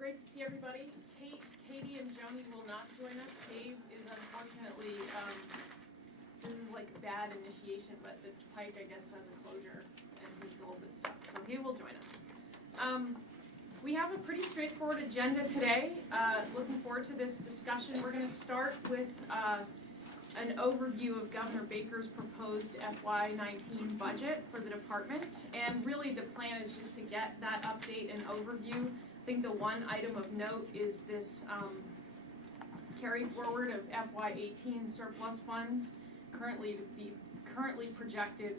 Great to see everybody. Katie and Joni will not join us. Dave is unfortunately, this is like a bad initiation, but the Pike, I guess, has a closure and he's a little bit stuck, so he will join us. We have a pretty straightforward agenda today. Looking forward to this discussion. We're going to start with an overview of Governor Baker's proposed FY19 budget for the department. And really the plan is just to get that update and overview. I think the one item of note is this carry forward of FY18 surplus funds, currently projected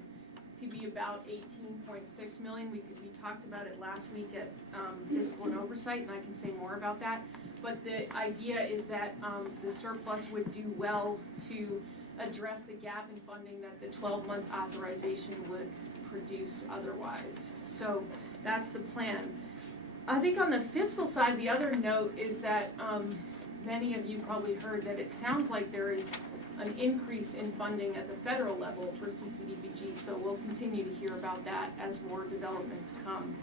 to be about 18.6 million. We talked about it last week at Fiscal and Oversight, and I can say more about that. But the idea is that the surplus would do well to address the gap in funding that the 12-month authorization would produce otherwise. So that's the plan. I think on the fiscal side, the other note is that many of you probably heard that it sounds like there is an increase in funding at the federal level for CCDBG, so we'll continue to hear about that as more developments come.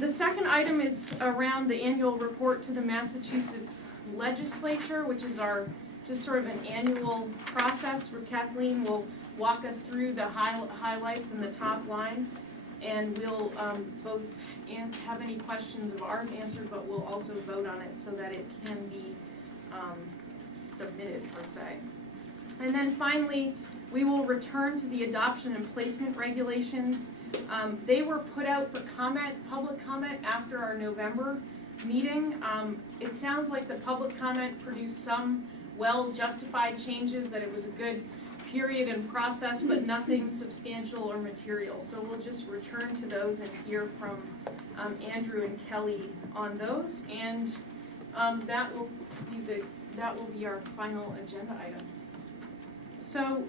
The second item is around the annual report to the Massachusetts legislature, which is our just sort of an annual process where Kathleen will walk us through the highlights and the top line, and we'll both have any questions of ours answered, but we'll also vote on it so that it can be submitted per se. And then finally, we will return to the adoption and placement regulations. They were put out for comment, public comment after our November meeting. It sounds like the public comment produced some well-justified changes, that it was a good period and process, but nothing substantial or material. So we'll just return to those and hear from Andrew and Kelly on those, and that will be our final agenda item. So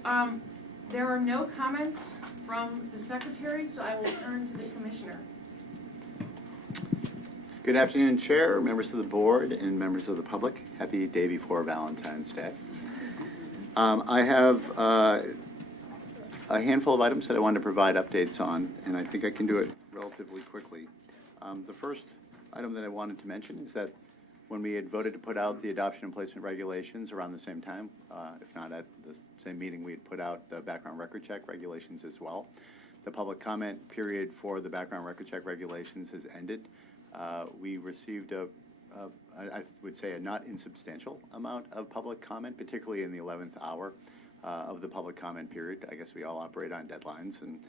there are no comments from the secretary, so I will turn to the commissioner. Good afternoon, Chair, members of the board, and members of the public. Happy day before Valentine's Day. I have a handful of items that I wanted to provide updates on, and I think I can do it relatively quickly. The first item that I wanted to mention is that when we had voted to put out the adoption and placement regulations around the same time, if not at the same meeting, we had put out the background record check regulations as well. The public comment period for the background record check regulations has ended. We received I would say a not insubstantial amount of public comment, particularly in the 11th hour of the public comment period. I guess we all operate on deadlines, and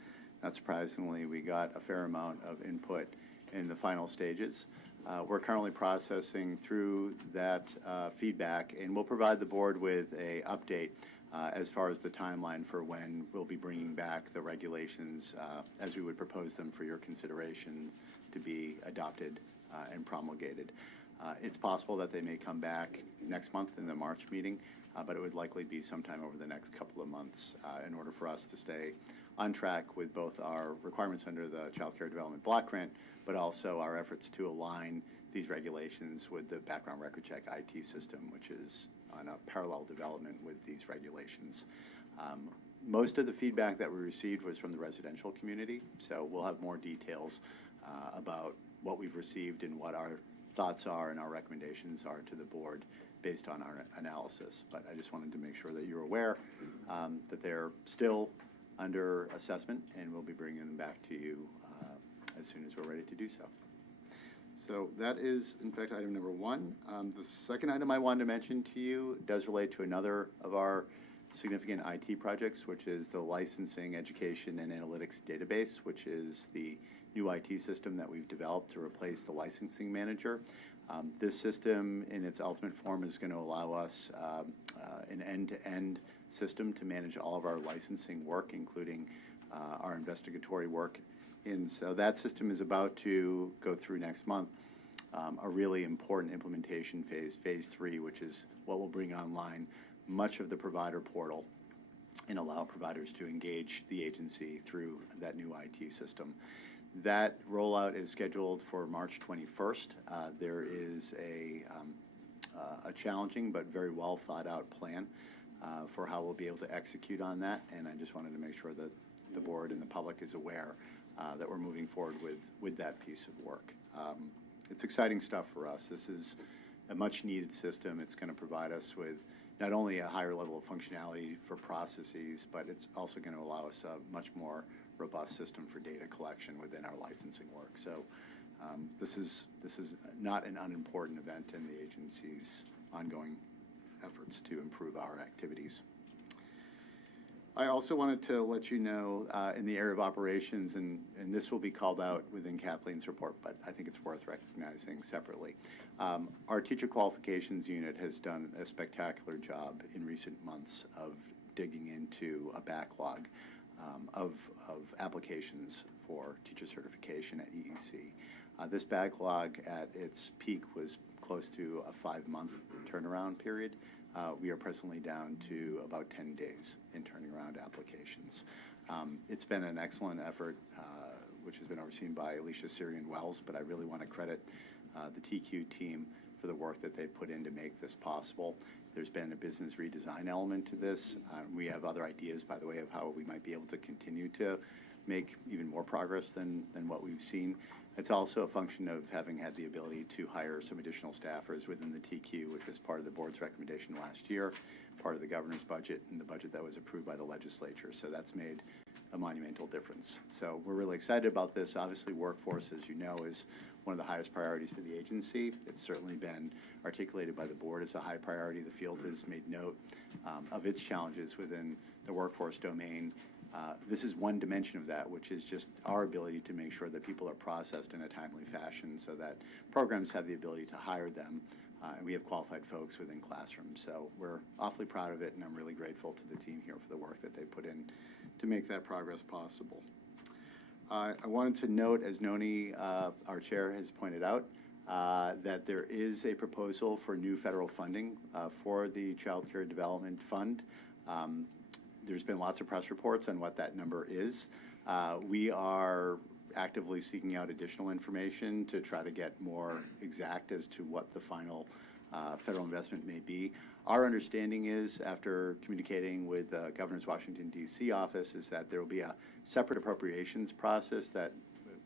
not surprisingly, we got a fair amount of input in the final stages. We're currently processing through that feedback, and we'll provide the board with an update as far as the timeline for when we'll be bringing back the regulations as we would propose them for your considerations to be adopted and promulgated. It's possible that they may come back next month in the March meeting, but it would likely be sometime over the next couple of months in order for us to stay on track with both our requirements under the Child Care Development Block Grant, but also our efforts to align these regulations with the background record check IT system, which is on a parallel development with these regulations. Most of the feedback that we received was from the residential community, so we'll have more details about what we've received and what our thoughts are and our recommendations are to the board based on our analysis. But I just wanted to make sure that you're aware that they're still under assessment, and we'll be bringing them back to you as soon as we're ready to do so. So that is, in fact, item number one. The second item I wanted to mention to you does relate to another of our significant IT projects, which is the Licensing, Education, and Analytics Database, which is the new IT system that we've developed to replace the licensing manager. This system, in its ultimate form, is going to allow us an end-to-end system to manage all of our licensing work, including our investigatory work. And so that system is about to go through next month a really important implementation phase, phase 3, which is what will bring online much of the provider portal and allow providers to engage the agency through that new IT system. That rollout is scheduled for March 21st. There is a challenging but very well thought out plan for how we'll be able to execute on that, and I just wanted to make sure that the board and the public is aware that we're moving forward with that piece of work. it's exciting stuff for us. This is a much-needed system. It's going to provide us with not only a higher level of functionality for processes, but it's also going to allow us a much more robust system for data collection within our licensing work. So this is not an unimportant event in the agency's ongoing efforts to improve our activities. I also wanted to let you know in the area of operations, and this will be called out within Kathleen's report, but I think it's worth recognizing separately. Our teacher qualifications unit has done a spectacular job in recent months of digging into a backlog of applications for teacher certification at EEC. This backlog at its peak was close to a 5-month turnaround period. We are presently down to about 10 days in turning around applications. It's been an excellent effort, which has been overseen by Alicia Syrian-Wells, but I really want to credit the TQ team for the work that they put in to make this possible. There's been a business redesign element to this. We have other ideas, by the way, of how we might be able to continue to make even more progress than what we've seen. It's also a function of having had the ability to hire some additional staffers within the TQ, which was part of the board's recommendation last year, part of the governor's budget, and the budget that was approved by the legislature. So that's made a monumental difference. So we're really excited about this. Obviously, workforce, as you know, is one of the highest priorities for the agency. It's certainly been articulated by the board as a high priority. The field has made note of its challenges within the workforce domain. This is one dimension of that, which is just our ability to make sure that people are processed in a timely fashion so that programs have the ability to hire them, and we have qualified folks within classrooms. So we're awfully proud of it, and I'm really grateful to the team here for the work that they put in to make that progress possible. I wanted to note, as Noni, our chair, has pointed out, that there is a proposal for new federal funding for the Child Care Development Fund. There's been lots of press reports on what that number is. We are actively seeking out additional information to try to get more exact as to what the final federal investment may be. Our understanding is, after communicating with the Governor's Washington, D.C. office, is that there will be a separate appropriations process that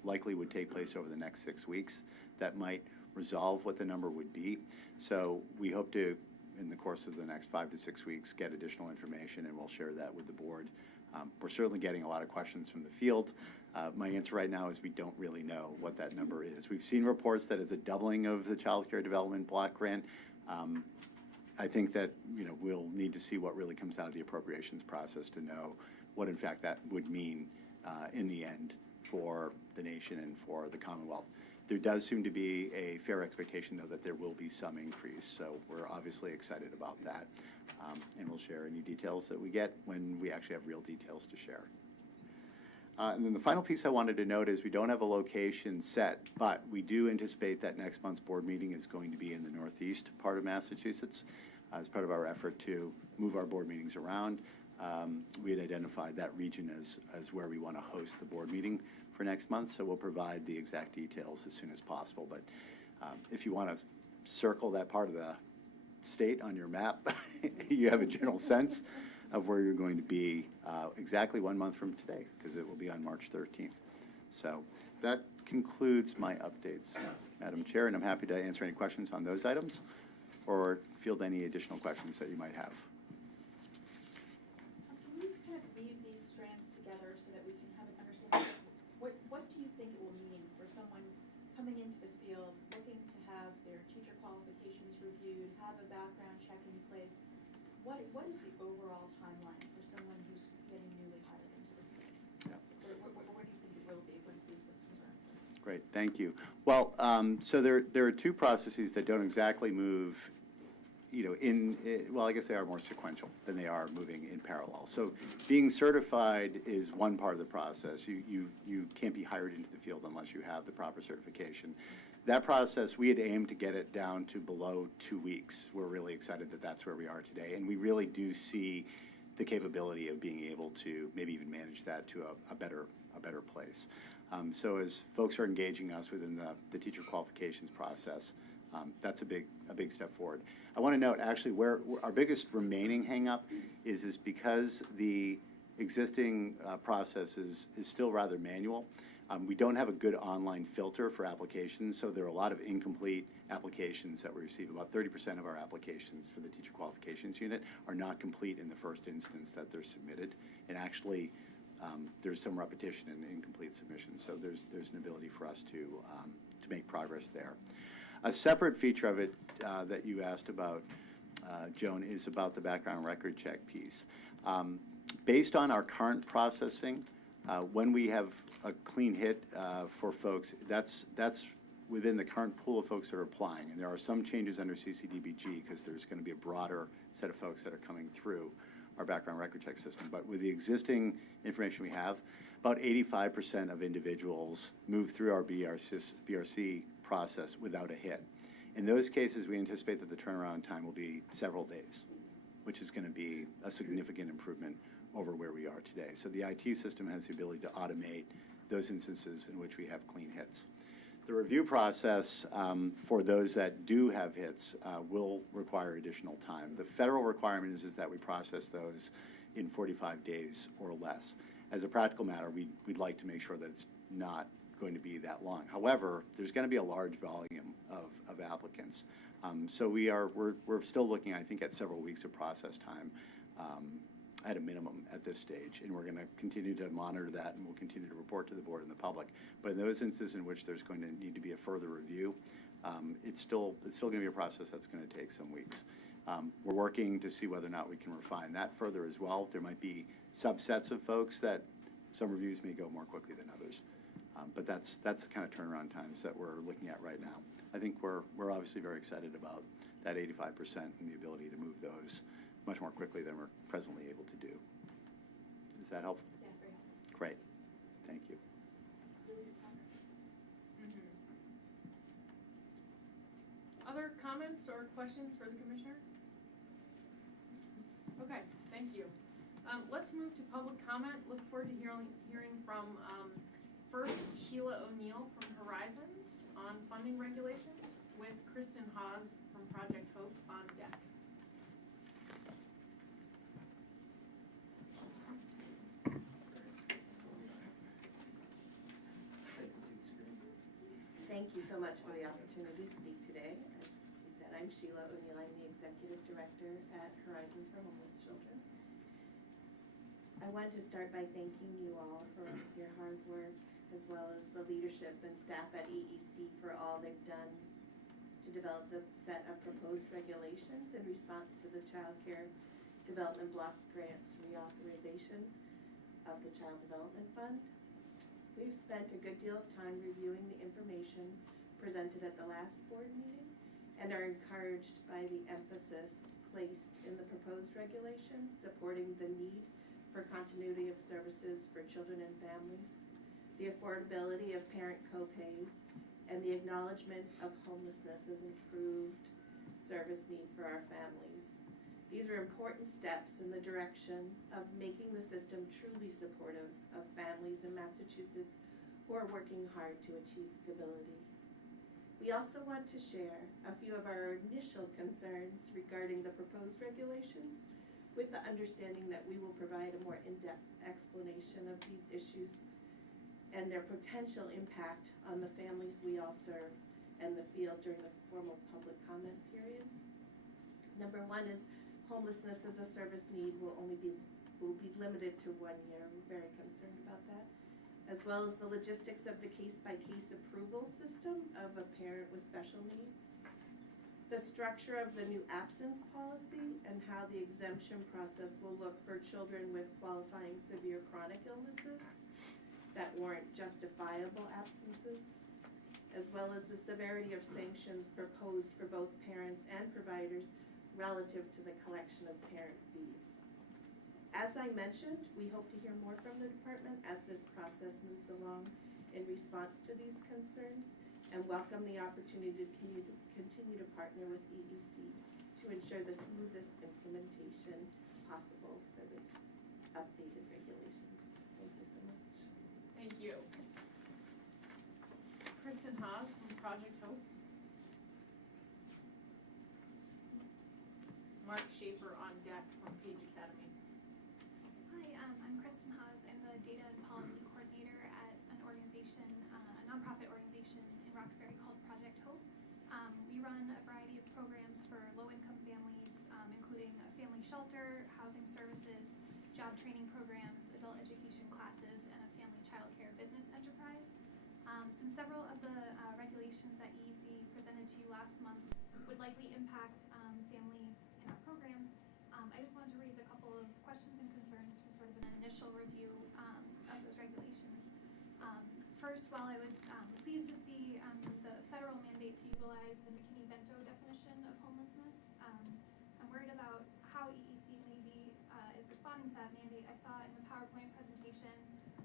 likely would take place over the next 6 weeks that might resolve what the number would be. So we hope to, in the course of the next 5 to 6 weeks, get additional information, and we'll share that with the board. We're certainly getting a lot of questions from the field. My answer right now is we don't really know what that number is. We've seen reports that it's a doubling of the Child Care Development Block Grant. I think that we'll need to see what really comes out of the appropriations process to know what, in fact, that would mean in the end for the nation and for the Commonwealth. There does seem to be a fair expectation, though, that there will be some increase. So we're obviously excited about that. And we'll share any details that we get when we actually have real details to share. And then the final piece I wanted to note is we don't have a location set, but we do anticipate that next month's board meeting is going to be in the northeast part of Massachusetts as part of our effort to move our board meetings around. We had identified that region as where we want to host the board meeting for next month, so we'll provide the exact details as soon as possible. But if you want to circle that part of the state on your map, you have a general sense of where you're going to be exactly 1 month from today, because it will be on March 13th. So that concludes my updates, Madam Chair, and I'm happy to answer any questions on those items or field any additional questions that you might have. Can you kind of weave these strands together so that we can have an understanding of what do you think it will mean for someone coming into the field, looking to have their teacher qualifications reviewed, have a background check in place? What is the overall timeline for someone who's getting newly hired into the field? Yeah. What do you think it will be once these systems are in place? Great, thank you. Well, so there are two processes that don't exactly move, well, I guess they are more sequential than they are moving in parallel. So being certified is one part of the process. You can't be hired into the field unless you have the proper certification. That process, we had aimed to get it down to below 2 weeks. We're really excited that that's where we are today, and we really do see the capability of being able to maybe even manage that to a better place. So as folks are engaging us within the teacher qualifications process, that's a big step forward. I want to note, actually, where our biggest remaining hang-up is because the existing process is still rather manual. We don't have a good online filter for applications, so there are a lot of incomplete applications that we receive. About 30% of our applications for the teacher qualifications unit are not complete in the first instance that they're submitted. And actually, there's some repetition in incomplete submissions, so there's an ability for us to make progress there. A separate feature of it that you asked about, Joan, is about the background record check piece. Based on our current processing, when we have a clean hit for folks, that's within the current pool of folks that are applying. And there are some changes under CCDBG because there's going to be a broader set of folks that are coming through our background record check system. But with the existing information we have, about 85% of individuals move through our BRC process without a hit. In those cases, we anticipate that the turnaround time will be several days, which is going to be a significant improvement over where we are today. So the IT system has the ability to automate those instances in which we have clean hits. The review process for those that do have hits will require additional time. The federal requirement is that we process those in 45 days or less. As a practical matter, we'd like to make sure that it's not going to be that long. However, there's going to be a large volume of applicants. So we're still looking, I think, at several weeks of process time at a minimum at this stage, and we're going to continue to monitor that, and we'll continue to report to the board and the public. But in those instances in which there's going to need to be a further review, it's still going to be a process that's going to take some weeks. We're working to see whether or not we can refine that further as well. There might be subsets of folks that some reviews may go more quickly than others. But that's the kind of turnaround times that we're looking at right now. I think we're obviously very excited about that 85% and the ability to move those much more quickly than we're presently able to do. Is that helpful? Yeah, very helpful. Great. Thank you. Other comments or questions for the commissioner? Okay, thank you. Let's move to public comment. Look forward to hearing from first Sheila O'Neill from Horizons on funding regulations with Kristen Haas from Project Hope on deck. Thank you so much for the opportunity to speak today. As you said, I'm Sheila O'Neill. I'm the Executive Director at Horizons for Homeless Children. I want to start by thanking you all for your hard work, as well as the leadership and staff at EEC for all they've done to develop the set of proposed regulations in response to the Child Care Development Block Grants reauthorization of the Child Development Fund. We've spent a good deal of time reviewing the information presented at the last board meeting and are encouraged by the emphasis placed in the proposed regulations supporting the need for continuity of services for children and families, the affordability of parent co-pays, and the acknowledgement of homelessness as an improved service need for our families. These are important steps in the direction of making the system truly supportive of families in Massachusetts who are working hard to achieve stability. We also want to share a few of our initial concerns regarding the proposed regulations, with the understanding that we will provide a more in-depth explanation of these issues and their potential impact on the families we all serve and the field during the formal public comment period. Number one is homelessness as a service need will be limited to 1 year. We're very concerned about that. As well as the logistics of the case-by-case approval system of a parent with special needs. The structure of the new absence policy and how the exemption process will look for children with qualifying severe chronic illnesses that warrant justifiable absences, as well as the severity of sanctions proposed for both parents and providers relative to the collection of parent fees. As I mentioned, we hope to hear more from the department as this process moves along in response to these concerns, and welcome the opportunity to continue to partner with EEC to ensure the smoothest implementation possible for this updated regulations. Thank you so much. Thank you. Kristen Haas from Project Hope. Mark Schaefer on deck from Page Academy. Hi, I'm Kristen Haas. I'm the Data and Policy Coordinator at an organization shelter, housing services, job training programs, adult education classes, and a family child care business enterprise. Since several of the regulations that EEC presented to you last month would likely impact families in our programs, I just wanted to raise a couple of questions and concerns from sort of an initial review of those regulations. First, while I was pleased to see the federal mandate to utilize the McKinney-Vento definition of homelessness, I'm worried about how EEC maybe is responding to that mandate. I saw in the PowerPoint presentation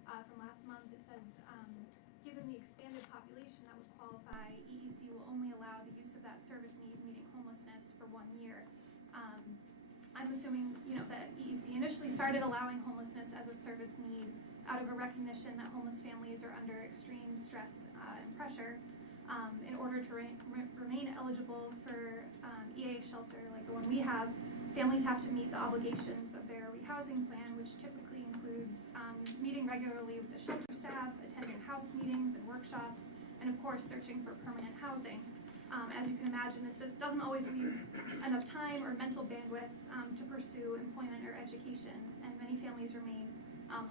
from last month, it says, given the expanded population that would qualify, EEC will only allow the use of that service need meeting homelessness for 1 year. I'm assuming, that EEC initially started allowing homelessness as a service need out of a recognition that homeless families are under extreme stress and pressure. In order to remain eligible for EA shelter like the one we have, families have to meet the obligations of their rehousing plan, which typically includes meeting regularly with the shelter staff, attending house meetings and workshops, and of course searching for permanent housing. As you can imagine, this doesn't always leave enough time or mental bandwidth to pursue employment or education, and many families remain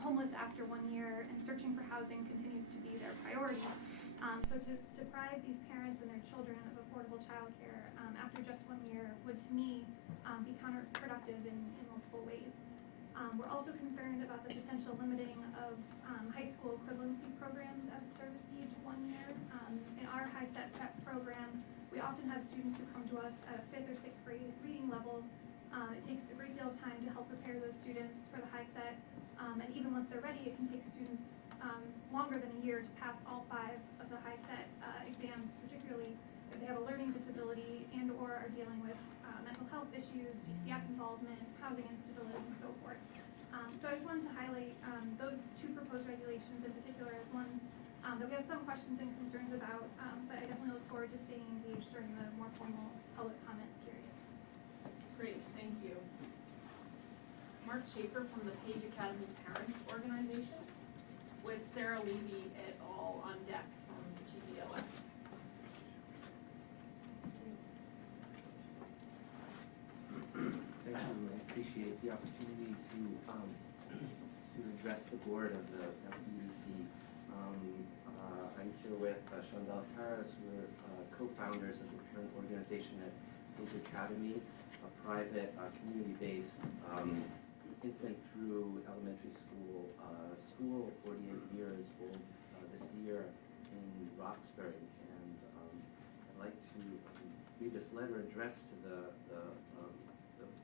homeless after 1 year, and searching for housing continues to be their priority. So to deprive these parents and their children of affordable childcare after just 1 year would, to me, be counterproductive in multiple ways. We're also concerned about the potential limiting of high school equivalency programs as a service need to 1 year. In our high-set prep program, we often have students who come to us at a 5th or 6th grade reading level. It takes a great deal of time to help prepare those students for the high set, and even once they're ready, it can take students longer than a year to pass all 5 of the high set exams, particularly if they have a learning disability and or are dealing with mental health issues, DCF involvement, housing instability, and so forth. So I just wanted to highlight those 2 proposed regulations in particular as ones that we have some questions and concerns about, but I definitely look forward to staying engaged during the more formal public comment period. Great, thank you. Mark Schaefer from the Page Academy Parents Organization, with Sarah Levy et al. On deck from GBOS. Thank you. I appreciate the opportunity to address the board of the EEC. I'm here with Chandel Harris. We're co-founders of the parent organization at Page Academy, a private, community-based infant through elementary school, 48 years old this year in Roxbury. And I'd like to read this letter addressed to the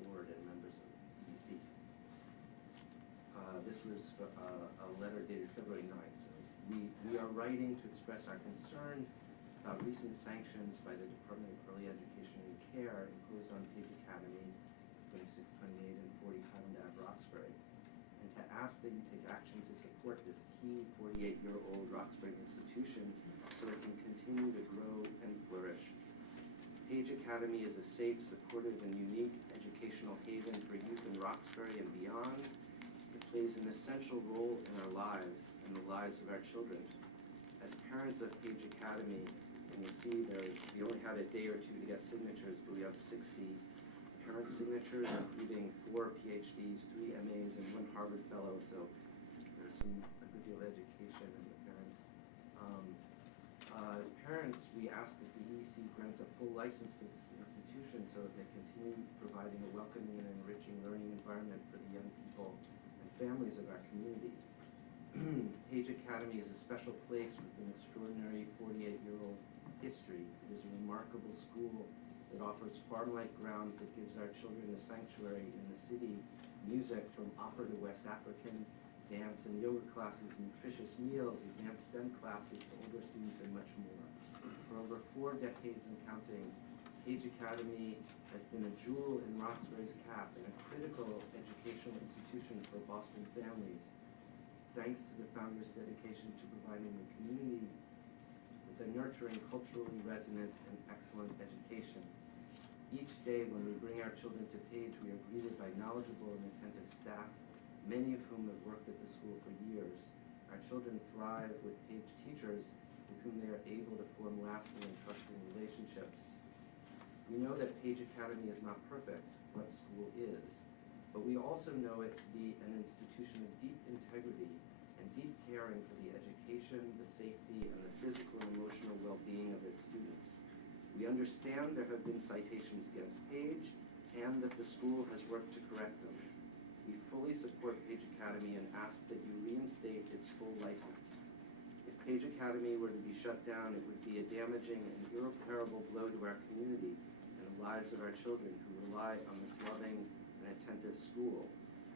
board and members of EEC. This was a letter dated February 9th. So we are writing to express our concern about recent sanctions by the Department of Early Education and Care imposed on Page Academy, 2628 and 40 Highland Ave, Roxbury, and to ask that you take action to support this key 48-year-old Roxbury institution so it can continue to grow and flourish. Page Academy is a safe, supportive, and unique educational haven for youth in Roxbury and beyond. It plays an essential role in our lives and the lives of our children. As parents of Page Academy, and you'll see we only had a day or 2 to get signatures, but we have 60 parent signatures, including 4 PhDs, 3 MAs, and 1 Harvard Fellow, so there's a good deal of education in the parents. As parents, we ask that the EEC grant a full license to this institution so that they continue providing a welcoming and enriching learning environment for the young people and families of our community. Page Academy is a special place with an extraordinary 48-year-old history. It is a remarkable school that offers farm-like grounds that gives our children a sanctuary in the city, music from opera to West African, dance and yoga classes, nutritious meals, advanced STEM classes to older students, and much more. For over 4 decades and counting, Page Academy has been a jewel in Roxbury's cap and a critical educational institution for Boston families. Thanks to the founders' dedication to providing the community with a nurturing, culturally resonant, and excellent education. Each day when we bring our children to Page, we are greeted by knowledgeable and attentive staff, many of whom have worked at the school for years. Our children thrive with Page teachers with whom they are able to form lasting and trusting relationships. We know that Page Academy is not perfect. What school is? but we also know it to be an institution of deep integrity and deep caring for the education, the safety, and the physical and emotional well-being of its students. We understand there have been citations against Page and that the school has worked to correct them. We fully support Page Academy and ask that you reinstate its full license. If Page Academy were to be shut down, it would be a damaging and irreparable blow to our community and the lives of our children who rely on this loving and attentive school.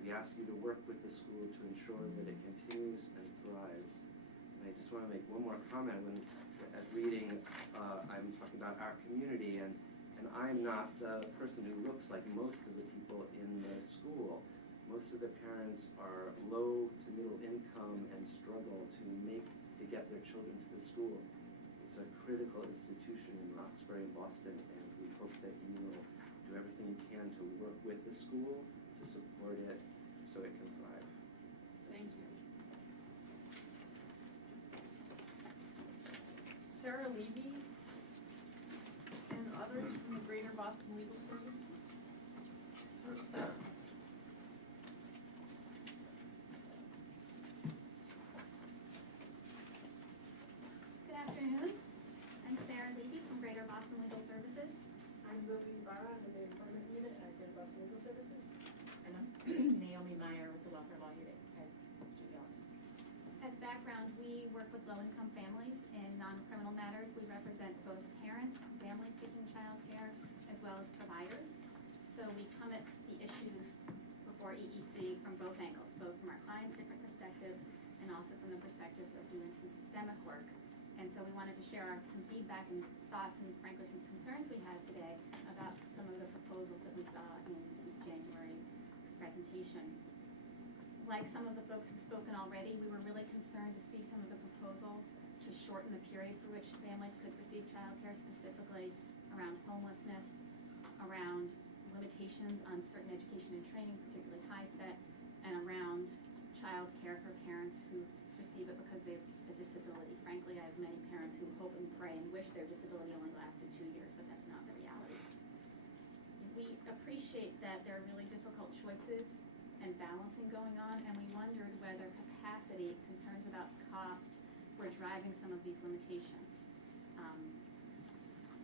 We ask you to work with the school to ensure that it continues and thrives. And I just want to make one more comment. When at reading, I'm talking about our community, and I'm not the person who looks like most of the people in the school. Most of the parents are low to middle income and struggle to get their children to the school. It's a critical institution in Roxbury and Boston, and we hope that you will do everything you can to work with the school to support it so it can thrive. Thank you. Sarah Levy and others from the Greater Boston Legal Service. Good afternoon. I'm Sarah Levy from Greater Boston Legal Services. I'm Lily Barra with the Employment Unit at Greater Boston Legal Services. And I'm Naomi Meyer with the Welfare Law Unit at GBLS. As background, we work with low-income families in non-criminal matters. We represent both parents, families seeking childcare, as well as providers. So we come at the issues before EEC from both angles, both from our clients' different perspectives and also from the perspective of doing some systemic work. And so we wanted to share some feedback and thoughts and frankly some concerns we had today about some of the proposals that we saw in the January presentation. Like some of the folks who've spoken already, we were really concerned to see some of the proposals to shorten the period for which families could receive childcare, specifically around homelessness, around limitations on certain education and training, particularly HISET, and around childcare for parents who receive it because they have a disability. Frankly, I have many parents who hope and pray and wish their disability only lasted 2 years, but that's not the reality. We appreciate that there are really difficult choices and balancing going on, and we wondered whether capacity, concerns about cost, were driving some of these limitations.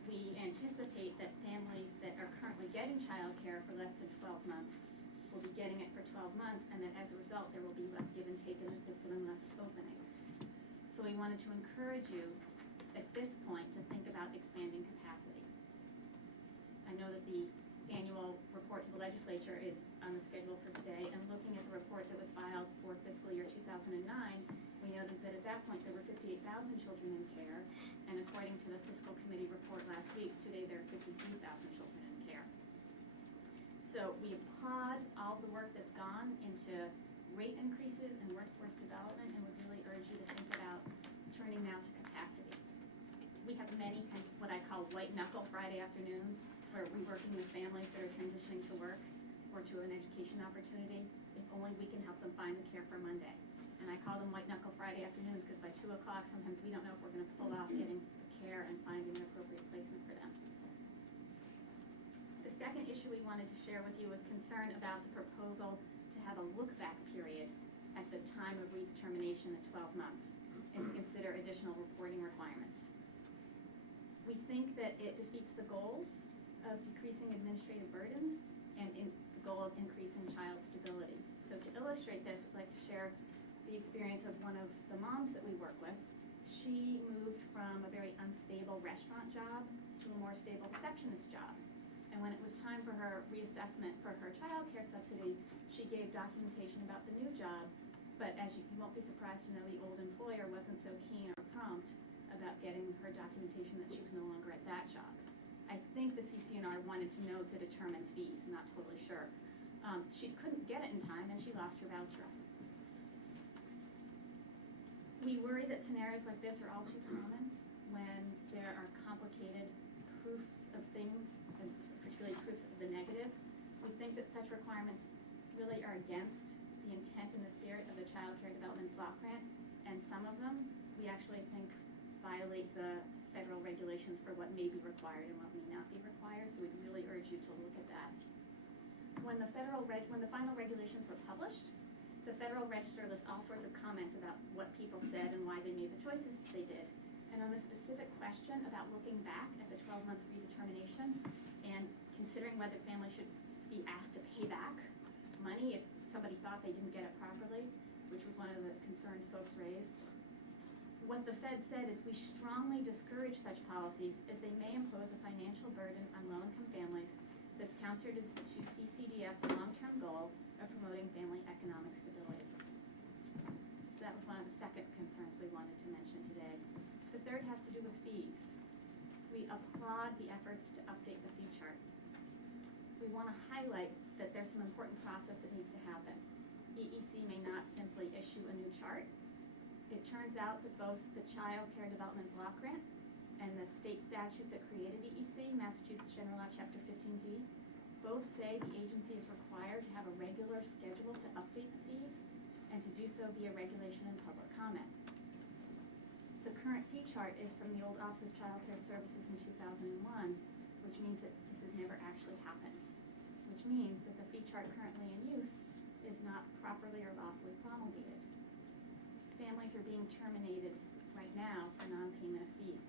We anticipate that families that are currently getting childcare for less than 12 months will be getting it for 12 months, and that as a result there will be less give and take in the system and less openings. So we wanted to encourage you at this point to think about expanding capacity. I know that the annual report to the legislature is on the schedule for today, and looking at the report that was filed for fiscal year 2009, we noted that at that point there were 58,000 children in care, and according to the fiscal committee report last week, today there are 53,000 children in care. So we applaud all the work that's gone into rate increases and workforce development, and would really urge you to think about turning now to capacity. We have many kind of what I call white knuckle Friday afternoons, where we're working with families that are transitioning to work or to an education opportunity, if only we can help them find the care for Monday. And I call them white knuckle Friday afternoons because by 2 o'clock sometimes we don't know if we're going to pull off getting the care and finding an appropriate placement for them. The second issue we wanted to share with you was concern about the proposal to have a look-back period at the time of redetermination at 12 months and to consider additional reporting requirements. We think that it defeats the goals of decreasing administrative burdens and the goal of increasing child stability. So to illustrate this, we'd like to share the experience of one of the moms that we work with. She moved from a very unstable restaurant job to a more stable receptionist job. And when it was time for her reassessment for her child care subsidy, she gave documentation about the new job, but as you won't be surprised to know, the old employer wasn't so keen or prompt about getting her documentation that she was no longer at that job. I think the CC&R wanted to know to determine fees, I'm not totally sure. She couldn't get it in time and she lost her voucher. We worry that scenarios like this are all too common when there are complicated proofs of things, and particularly proofs of the negative. We think that such requirements really are against the intent and the spirit of the Child Care Development Block Grant, and some of them we actually think violate the federal regulations for what may be required and what may not be required, so we'd really urge you to look at that. when the final regulations were published, the Federal Register lists all sorts of comments about what people said and why they made the choices that they did. And on the specific question about looking back at the 12-month redetermination and considering whether families should be asked to pay back money if somebody thought they didn't get it properly, which was one of the concerns folks raised, what the Fed said is we strongly discourage such policies as they may impose a financial burden on low-income families that's countered to CCDF's long-term goal of promoting family economic stability. So that was one of the second concerns we wanted to mention today. The third has to do with fees. We applaud the efforts to update the fee chart. We want to highlight that there's some important process that needs to happen. EEC may not simply issue a new chart. It turns out that both the Child Care Development Block Grant and the state statute that created EEC, Massachusetts General Law Chapter 15D, both say the agency is required to have a regular schedule to update the fees and to do so via regulation and public comment. The current fee chart is from the old Office of Child Care Services in 2001, which means that this has never actually happened, which means that the fee chart currently in use is not properly or lawfully promulgated. Families are being terminated right now for non-payment of fees.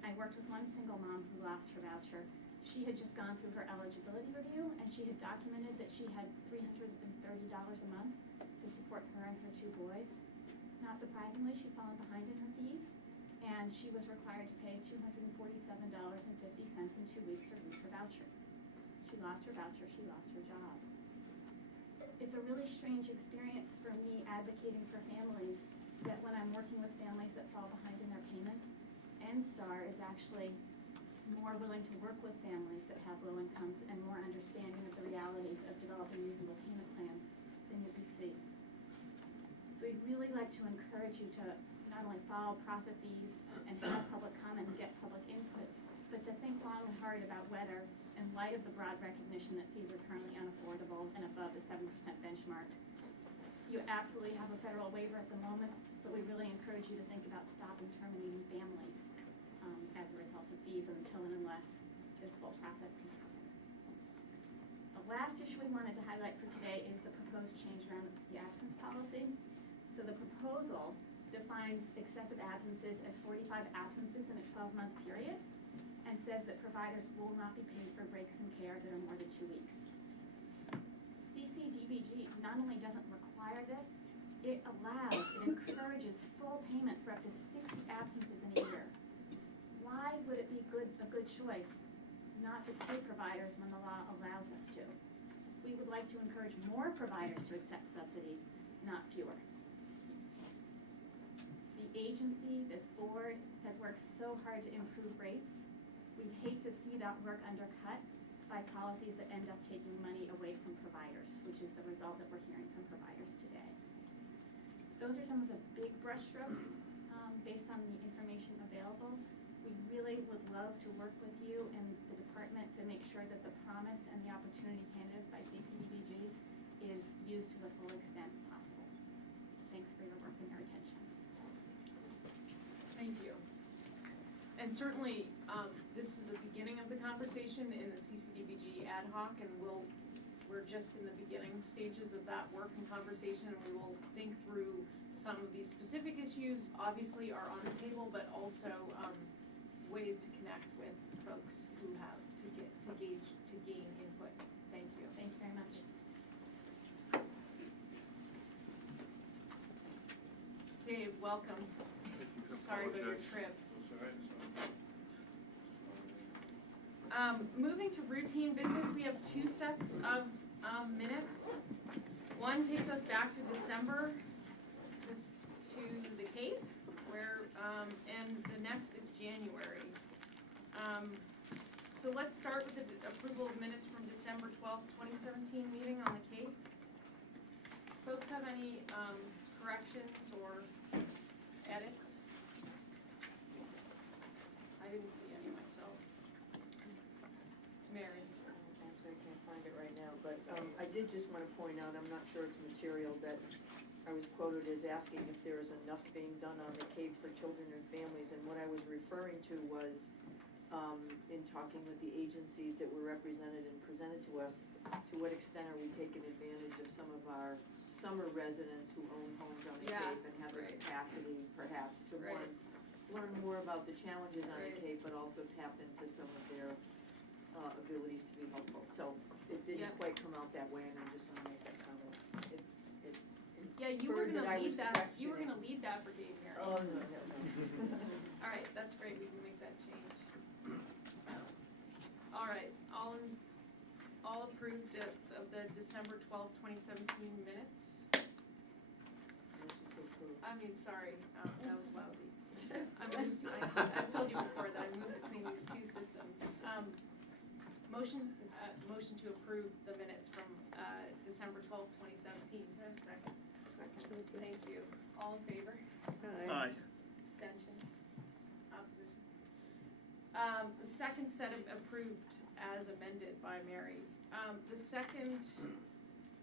I worked with one single mom who lost her voucher. She had just gone through her eligibility review, and she had documented that she had $330 a month to support her and her 2 boys. Not surprisingly, she'd fallen behind in her fees, and she was required to pay $247.50 in 2 weeks or lose her voucher. She lost her voucher, she lost her job. It's a really strange experience for me advocating for families that when I'm working with families that fall behind in their payments, NSTAR is actually more willing to work with families that have low incomes and more understanding of the realities of developing reasonable payment plans than EEC. So we'd really like to encourage you to not only follow processes and have public comment and get public input, but to think long and hard about whether, in light of the broad recognition that fees are currently unaffordable and above the 7% benchmark, you absolutely have a federal waiver at the moment, but we really encourage you to think about stopping terminating families as a result of fees until and unless this full process can happen. The last issue we wanted to highlight for today is the proposed change around the absence policy. So the proposal defines excessive absences as 45 absences in a 12-month period and says that providers will not be paid for breaks in care that are more than 2 weeks. CCDBG not only doesn't require this, it encourages full payment for up to 60 absences in a year. Why would it be a good choice not to pay providers when the law allows us to? We would like to encourage more providers to accept subsidies, not fewer. The agency, this board, has worked so hard to improve rates. We'd hate to see that work undercut by policies that end up taking money away from providers, which is the result that we're hearing from providers today. Those are some of the big brushstrokes based on the information available. We really would love to work with you and the department to make sure that the promise and the opportunity candidates by CCDBG is used to the full extent possible. Thanks for your work and your attention. Thank you. And certainly, this is the beginning of the conversation in the CCDBG ad hoc, and we're just in the beginning stages of that work and conversation, and we will think through some of these specific issues, obviously are on the table, but also ways to connect with folks who have to gain input. Thank you. Thank you very much. Dave, welcome. Sorry about your trip. Moving to routine business, we have 2 sets of minutes. One takes us back to December to the Cape, where and the next is January. So let's start with the approval of minutes from December 12th, 2017 meeting on the Cape. Folks have any corrections or edits? I didn't see any myself. Mary. Actually, I can't find it right now, but I did just want to point out, I'm not sure it's material, that I was quoted as asking if there is enough being done on the Cape for children and families, and what I was referring to was in talking with the agencies that were represented and presented to us, to what extent are we taking advantage of some of our summer residents who own homes on the Yeah, Cape and have the right. capacity perhaps to Right. learn more about the challenges on the Right. Cape, but also tap into some of their abilities to be helpful. So it didn't Yep. quite come out that way, and I just want to make that comment. Yeah, you were Inferred that gonna I was lead that, correct you were today. gonna lead that brigade, Mary. Oh, no. All right, that's great, we can make that change. All right, all approved of the December 12th, 2017 minutes? I mean, sorry, that was lousy. I've told you before that I moved between these two systems. Motion to approve the minutes from December 12th, 2017. Do I have a second? Thank you. All in favor? Aye. Abstention? Opposition? The second set of approved as amended by Mary. The second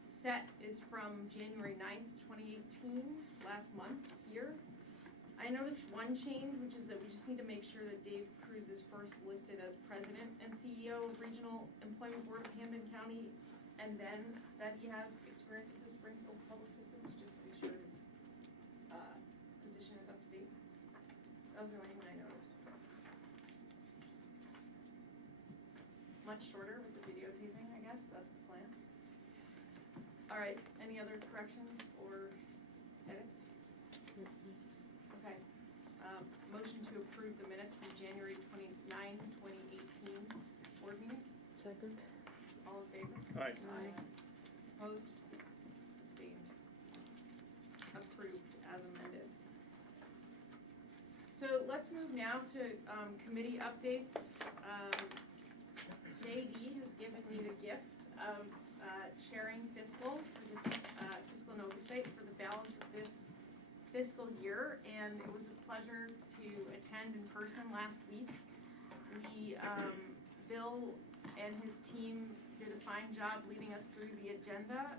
set is from January 9th, 2018, last month, here. I noticed one change, which is that we just need to make sure that Dave Cruz is first listed as President and CEO of Regional Employment Board of Camden County, and then that he has experience with the Springfield Public Systems, just to be sure his position is up to date. That was the only thing I noticed. Much shorter with the videotaping, I guess, that's the plan. All right, any other corrections or edits? Okay, motion to approve the minutes from January 29, 2018 board meeting. Second? All in favor? Aye. Opposed? Abstained? Approved as amended. So let's move now to committee updates. JD has given me the gift of chairing fiscal for this fiscal and oversight for the balance of this fiscal year, and it was a pleasure to attend in person last week. Bill and his team did a fine job leading us through the agenda.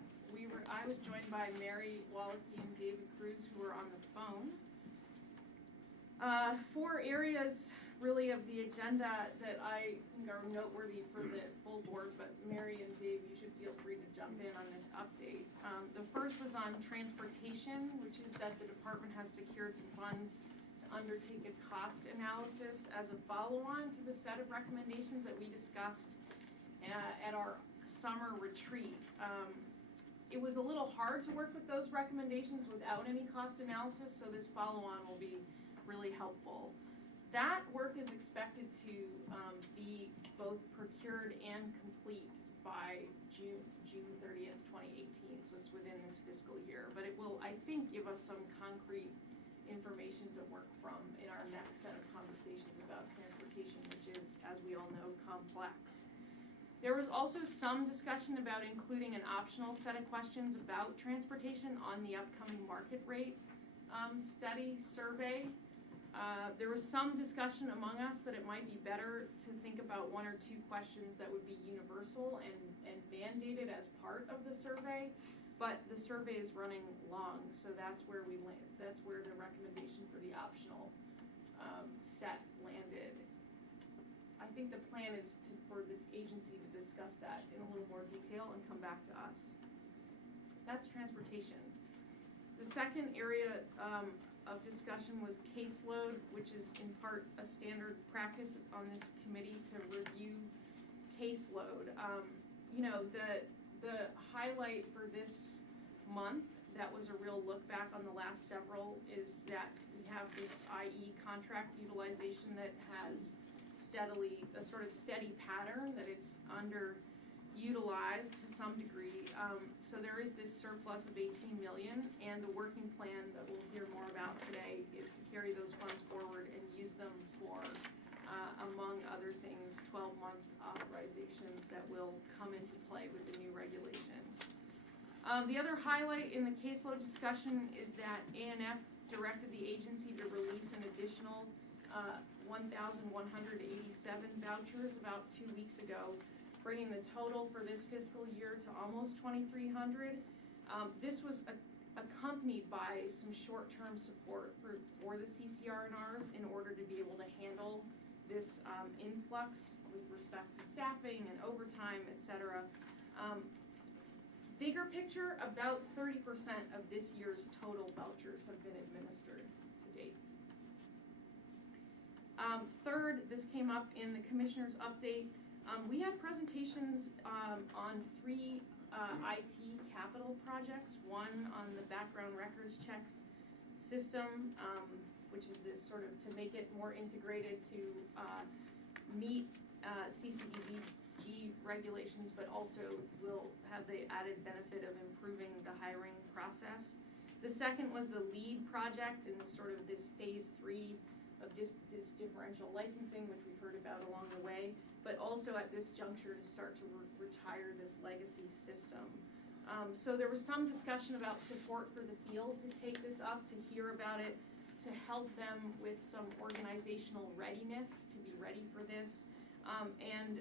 I was joined by Mary Wallachy and David Cruz, who were on the phone. 4 areas really of the agenda that I think are noteworthy for the full board, but Mary and Dave, you should feel free to jump in on this update. The first was on transportation, which is that the department has secured some funds to undertake a cost analysis as a follow-on to the set of recommendations that we discussed at our summer retreat. It was a little hard to work with those recommendations without any cost analysis, so this follow-on will be really helpful. That work is expected to be both procured and complete by June 30th, 2018, so it's within this fiscal year. But it will, I think, give us some concrete information to work from in our next set of conversations about transportation, which is, as we all know, complex. There was also some discussion about including an optional set of questions about transportation on the upcoming market rate study survey. There was some discussion among us that it might be better to think about 1 or 2 questions that would be universal and mandated as part of the survey, but the survey is running long, so that's where we land. That's where the recommendation for the optional set landed. I think the plan is for the agency to discuss that in a little more detail and come back to us. That's transportation. The second area of discussion was caseload, which is in part a standard practice on this committee to review caseload. The highlight for this month, that was a real look back on the last several, is that we have this IE contract utilization that has a sort of steady pattern, that it's underutilized to some degree. So there is this surplus of 18 million, and the working plan that we'll hear more about today is to carry those funds forward and use them for, among other things, 12-month authorizations that will come into play with the new regulations. The other highlight in the caseload discussion is that ANF directed the agency to release an additional 1,187 vouchers about 2 weeks ago, bringing the total for this fiscal year to almost 2,300. This was accompanied by some short-term support for the CCR&Rs in order to be able to handle this influx with respect to staffing and overtime, et cetera. Bigger picture, about 30% of this year's total vouchers have been administered to date. Third, this came up in the commissioner's update. We had presentations on 3 IT capital projects, one on the background records checks system, which is this sort of to make it more integrated to meet CCDBG regulations, but also will have the added benefit of improving the hiring process. The second was the LEAD project, and sort of this phase 3 of this differential licensing, which we've heard about along the way, but also at this juncture to start to retire this legacy system. So there was some discussion about support for the field to take this up, to hear about it, to help them with some organizational readiness, to be ready for this, and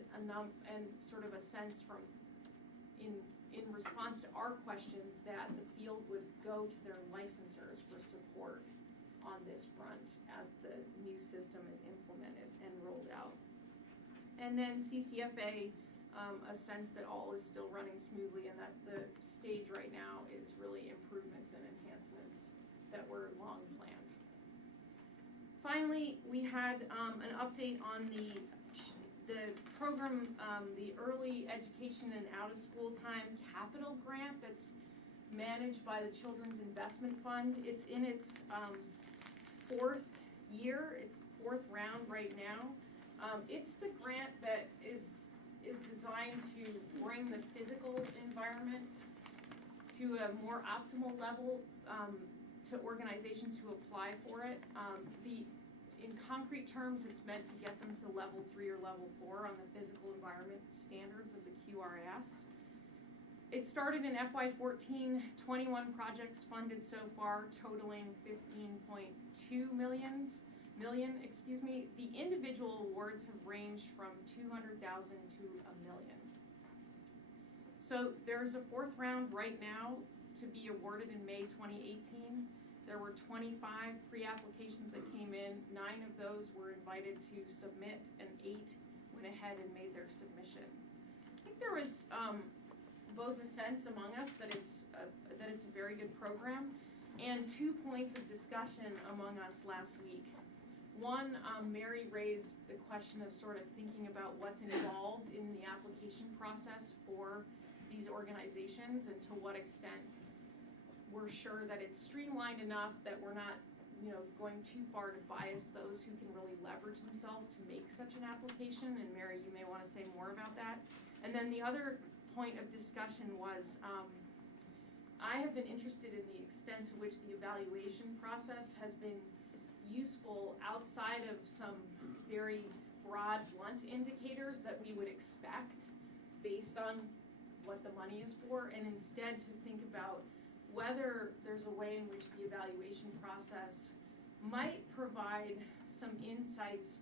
sort of a sense from, in response to our questions, that the field would go to their licensors for support on this front as the new system is implemented and rolled out. And then CCFA, a sense that all is still running smoothly and that the stage right now is really improvements and enhancements that were long planned. Finally, we had an update on the program, the Early Education and Out of School Time Capital Grant that's managed by the Children's Investment Fund. It's in its 4th year, its 4th round right now. It's the grant that is designed to bring the physical environment to a more optimal level to organizations who apply for it. In concrete terms, it's meant to get them to level 3 or level 4 on the physical environment standards of the QRS. It started in FY14, 21 projects funded so far, totaling 15.2 million. The individual awards have ranged from 200,000 to $1 million. So there's a 4th round right now to be awarded in May 2018. There were 25 pre-applications that came in. 9 of those were invited to submit, and 8 went ahead and made their submission. I think there was both a sense among us that it's a very good program, and 2 points of discussion among us last week. One, Mary raised the question of sort of thinking about what's involved in the application process for these organizations and to what extent we're sure that it's streamlined enough that we're not, going too far to bias those who can really leverage themselves to make such an application. And Mary, you may want to say more about that. And then the other point of discussion was, I have been interested in the extent to which the evaluation process has been useful outside of some very broad, blunt indicators that we would expect based on what the money is for, and instead to think about whether there's a way in which the evaluation process might provide some insights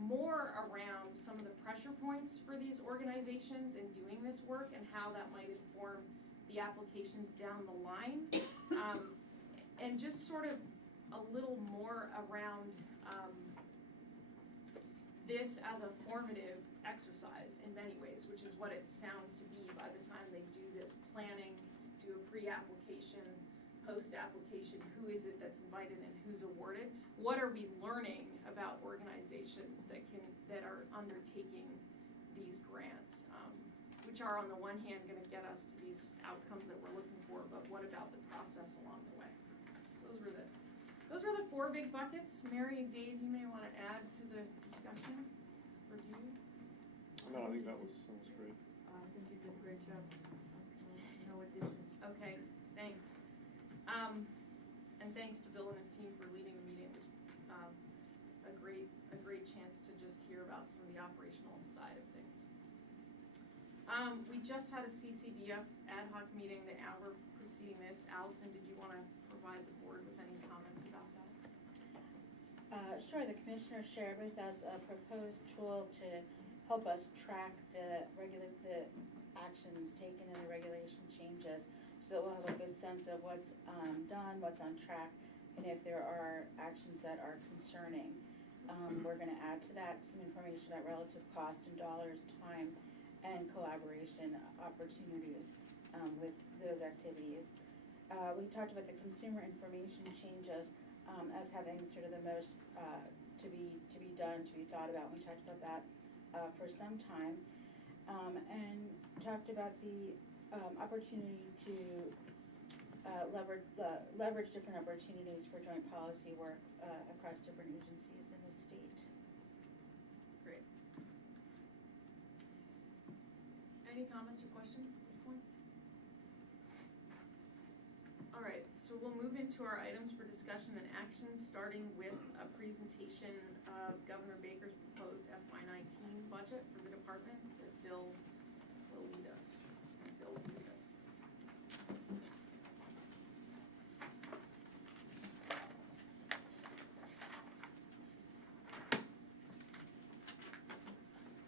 more around some of the pressure points for these organizations in doing this work and how that might inform the applications down the line. And just sort of a little more around this as a formative exercise in many ways, which is what it sounds to be by the time they do this planning, do a pre-application, post-application, who is it that's invited and who's awarded? What are we learning about organizations that are undertaking these grants, which are on the one hand going to get us to these outcomes that we're looking for, but what about the process along the way? So those were the 4 big buckets. Mary and Dave, you may want to add to the discussion, review. No, I think that was great. I think you did a great job. No additions. Okay, thanks. And thanks to Bill and his team for leading the meeting. It was a great chance to just hear about some of the operational side of things. We just had a CCDF ad hoc meeting the hour preceding this. Allison, did you want to provide the board with any comments about that? Sure. The commissioner shared with us a proposed tool to help us track the actions taken and the regulation changes, so that we'll have a good sense of what's done, what's on track, and if there are actions that are concerning. We're gonna add to that some information about relative cost in dollars, time, and collaboration opportunities with those activities. We talked about the consumer information changes as having sort of the most to be done, to be thought about. We talked about that for some time, and talked about the opportunity to leverage different opportunities for joint policy work across different agencies in the state. Great. Any comments or questions at this point? All right, so we'll move into our items for discussion and action, starting with a presentation of Governor Baker's proposed FY19 budget for the department that Bill will lead us. Bill will lead us.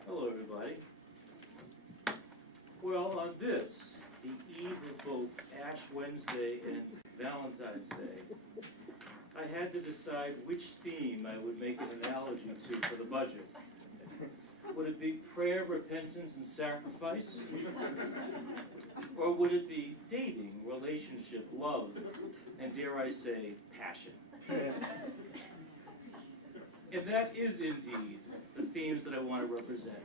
Hello, everybody. Well, on this, the eve of both Ash Wednesday and Valentine's Day, I had to decide which theme I would make an analogy to for the budget. Would it be prayer, repentance, and sacrifice? Or would it be dating, relationship, love, and dare I say, passion? And that is indeed the themes that I want to represent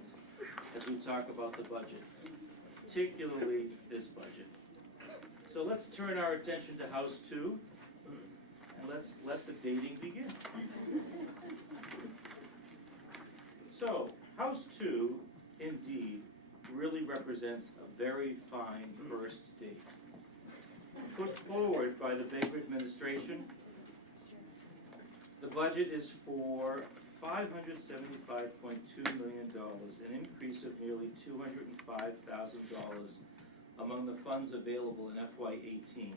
as we talk about the budget, particularly this budget. So let's turn our attention to House 2, and let's let the dating begin. So, House 2, indeed, really represents a very fine first date. Put forward by the Baker administration, the budget is for $575.2 million, an increase of nearly $205,000 among the funds available in FY18.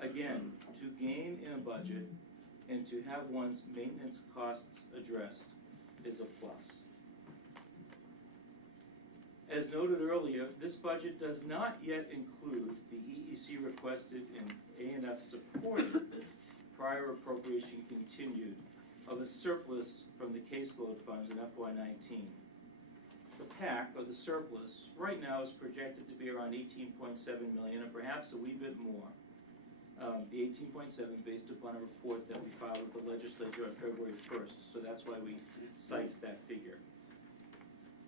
Again, to gain in a budget and to have one's maintenance costs addressed is a plus. As noted earlier, this budget does not yet include the EEC requested and A&F supported prior appropriation continued of a surplus from the caseload funds in FY19. The PAC, or the surplus, right now is projected to be around $18.7 million, and perhaps a wee bit more. The 18.7 based upon a report that we filed with the legislature on February 1st, so that's why we cite that figure.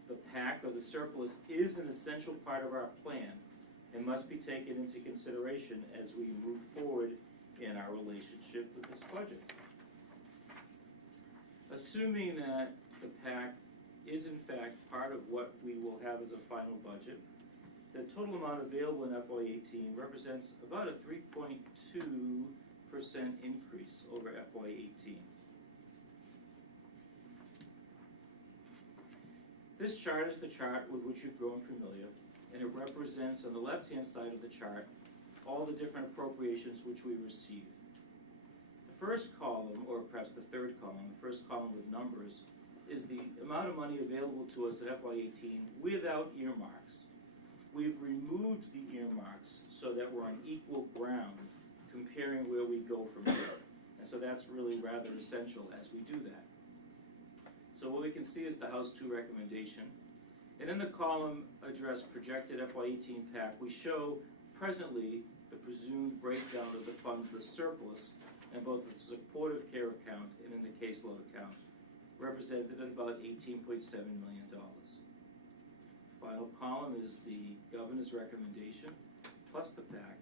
The PAC, or the surplus, is an essential part of our plan and must be taken into consideration as we move forward in our relationship with this budget. Assuming that the PAC is in fact part of what we will have as a final budget, the total amount available in FY18 represents about a 3.2% increase over FY18. This chart is the chart with which you've grown familiar, and it represents on the left-hand side of the chart all the different appropriations which we receive. The first column, or perhaps the third column, the first column with numbers, is the amount of money available to us at FY18 without earmarks. We've removed the earmarks so that we're on equal ground comparing where we go from here. And so that's really rather essential as we do that. So what we can see is the House 2 recommendation. And in the column addressed projected FY18 PAC, we show presently the presumed breakdown of the funds, the surplus, in both the supportive care account and in the caseload account, represented at about $18.7 million. Final column is the governor's recommendation plus the PAC.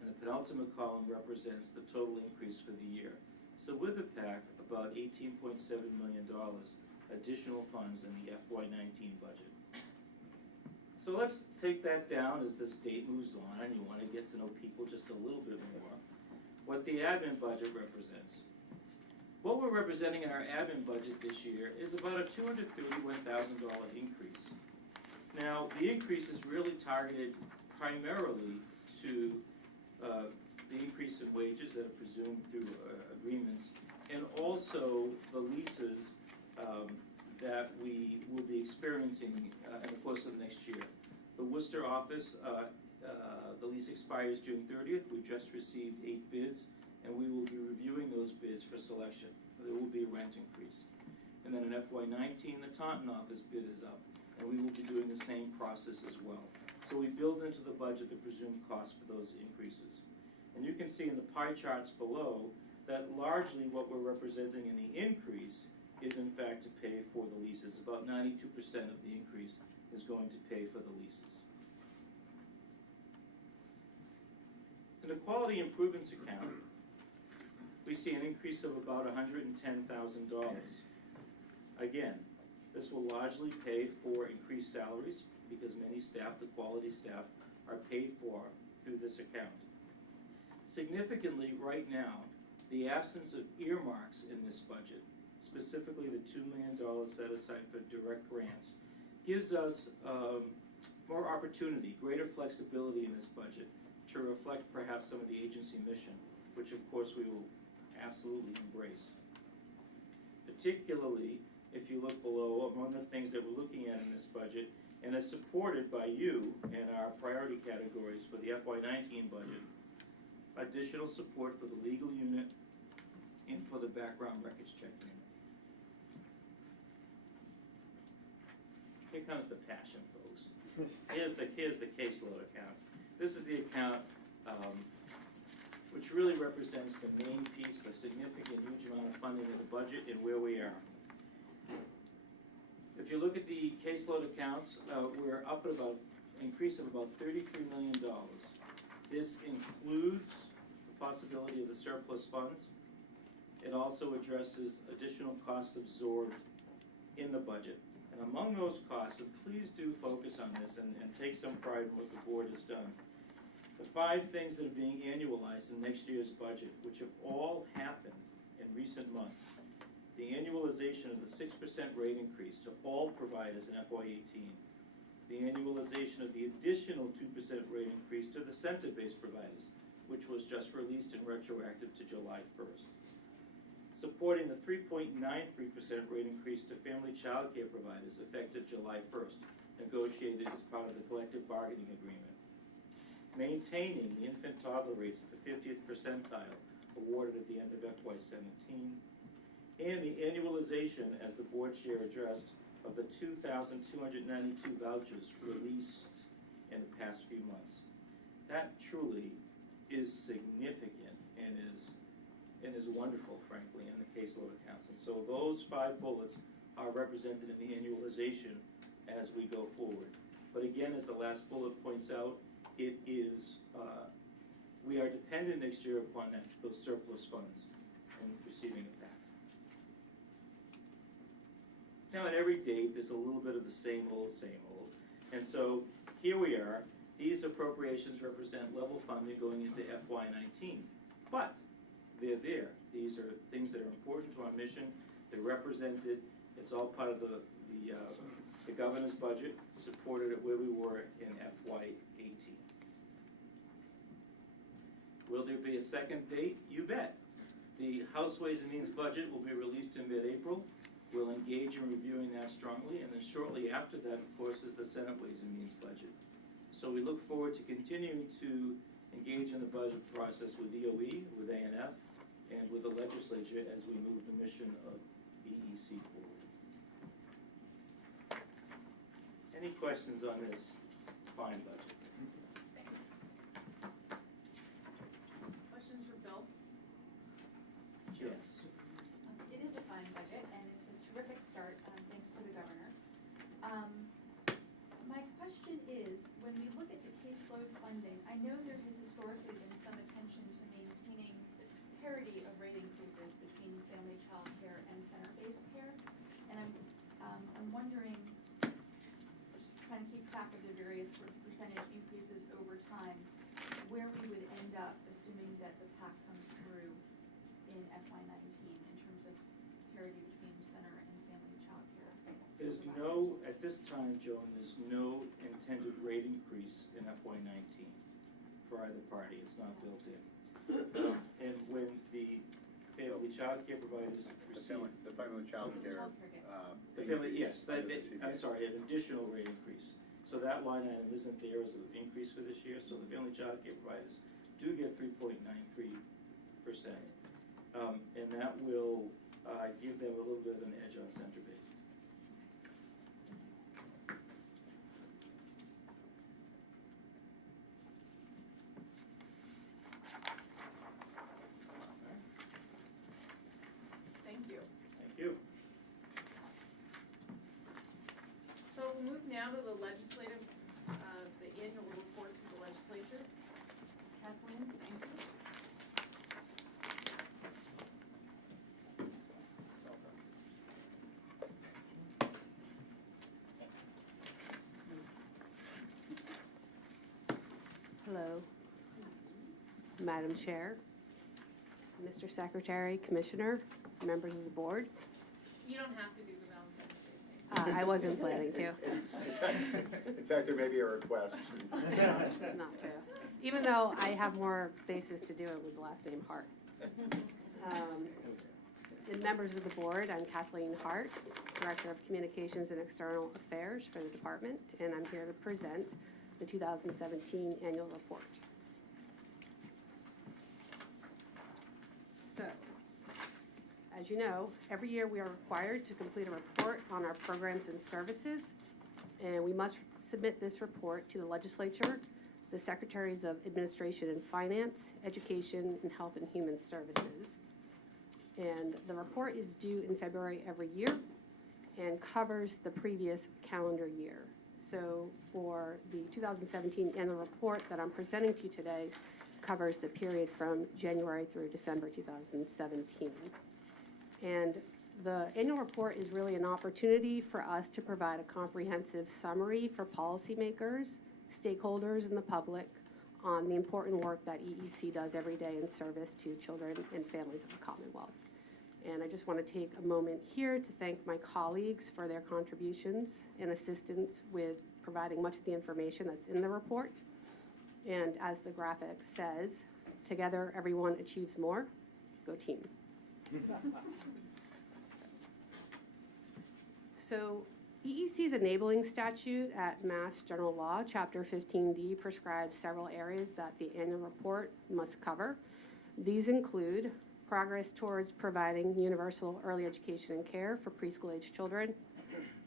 And the penultimate column represents the total increase for the year. So with the PAC, about $18.7 million additional funds in the FY19 budget. So let's take that down as this date moves on and you want to get to know people just a little bit more. What the admin budget represents. What we're representing in our admin budget this year is about a $231,000 increase. Now, the increase is really targeted primarily to the increase in wages that are presumed through agreements, and also the leases that we will be experiencing in the course of the next year. The Worcester office, the lease expires June 30th. We've just received 8 bids, and we will be reviewing those bids for selection for there will be a rent increase. And then in FY19, the Taunton office bid is up, and we will be doing the same process as well. So we build into the budget the presumed cost for those increases. And you can see in the pie charts below that largely what we're representing in the increase is in fact to pay for the leases. About 92% of the increase is going to pay for the leases. In the quality improvements account, we see an increase of about $110,000. Again, this will largely pay for increased salaries because many staff, the quality staff, are paid for through this account. Significantly, right now, the absence of earmarks in this budget, specifically the $2 million set aside for direct grants, gives us more opportunity, greater flexibility in this budget to reflect perhaps some of the agency mission, which of course we will absolutely embrace. Particularly, if you look below, among the things that we're looking at in this budget, and is supported by you in our priority categories for the FY19 budget, additional support for the legal unit and for the background records check unit. Here comes the passion, folks. Here's the caseload account. This is the account which really represents the main piece, the significant, huge amount of funding in the budget and where we are. If you look at the caseload accounts, we're up at about an increase of about $33 million. This includes the possibility of the surplus funds. It also addresses additional costs absorbed in the budget. And among those costs, and please do focus on this and take some pride in what the board has done, the 5 things that are being annualized in next year's budget, which have all happened in recent months. The annualization of the 6% rate increase to all providers in FY18. The annualization of the additional 2% rate increase to the center-based providers, which was just released and retroactive to July 1st. Supporting the 3.93% rate increase to family child care providers effective July 1st, negotiated as part of the collective bargaining agreement. Maintaining the infant toddler rates at the 50th percentile awarded at the end of FY17. And the annualization, as the board chair addressed, of the 2,292 vouchers released in the past few months. That truly is significant and is wonderful, frankly, in the caseload accounts. And so those 5 bullets are represented in the annualization as we go forward. But again, as the last bullet points out, it is, we are dependent next year upon those surplus funds and receiving it back. Now, at every date, there's a little bit of the same old. And so here we are. These appropriations represent level funding going into FY19. But they're there. These are things that are important to our mission. They're represented. It's all part of the governor's budget, supported at where we were in FY18. Will there be a second date? You bet. The House Ways and Means budget will be released in mid-April. We'll engage in reviewing that strongly, and then shortly after that, of course, is the Senate Ways and Means budget. So we look forward to continuing to engage in the budget process with EOE, with ANF, and with the legislature as we move the mission of EEC forward. Any questions on this fine budget? Questions for Bill? Yes. It is a fine budget, and it's a terrific start, thanks to the governor. My question is, when we look at the caseload funding, I know there has historically been some attention to maintaining parity of rate increases between family child care and center-based care. And I'm wondering, just trying to keep track of the various sort of percentage increases over time, where we would end up, assuming that the PAC comes through in FY19 in terms of parity between center and family child care. There's no, at this time, Joan, there's no intended rate increase in FY19 for either party. It's not built in. And when the family child care providers receive. The family child care. The family, yes, increase I'm sorry, an additional rate increase. So that line item isn't there as an increase for this year, so the family child care providers do get 3.93%. And that will give them a little bit of an edge on center base. Thank you. Thank you. So we'll move now to the legislative, the annual report to the legislature. Kathleen, thank you. Hello, Madam Chair, Mr. Secretary, Commissioner, members of the board. You don't have to do the Valentine's Day thing. I wasn't planning to. In fact, there may be a request. Not to. Even though I have more basis to do it with the last name Hart. And members of the board, I'm Kathleen Hart, Director of Communications and External Affairs for the department, and I'm here to present the 2017 annual report. So, as you know, every year we are required to complete a report on our programs and services, and we must submit this report to the legislature, the Secretaries of Administration and Finance, Education, and Health and Human Services. And the report is due in February every year and covers the previous calendar year. So for the 2017 annual report that I'm presenting to you today covers the period from January through December 2017. And the annual report is really an opportunity for us to provide a comprehensive summary for policymakers, stakeholders, and the public on the important work that EEC does every day in service to children and families of the Commonwealth. And I just want to take a moment here to thank my colleagues for their contributions and assistance with providing much of the information that's in the report. And as the graphic says, together everyone achieves more. Go team. So EEC's enabling statute at Mass General Law, Chapter 15D, prescribes several areas that the annual report must cover. These include progress towards providing universal early education and care for preschool-age children,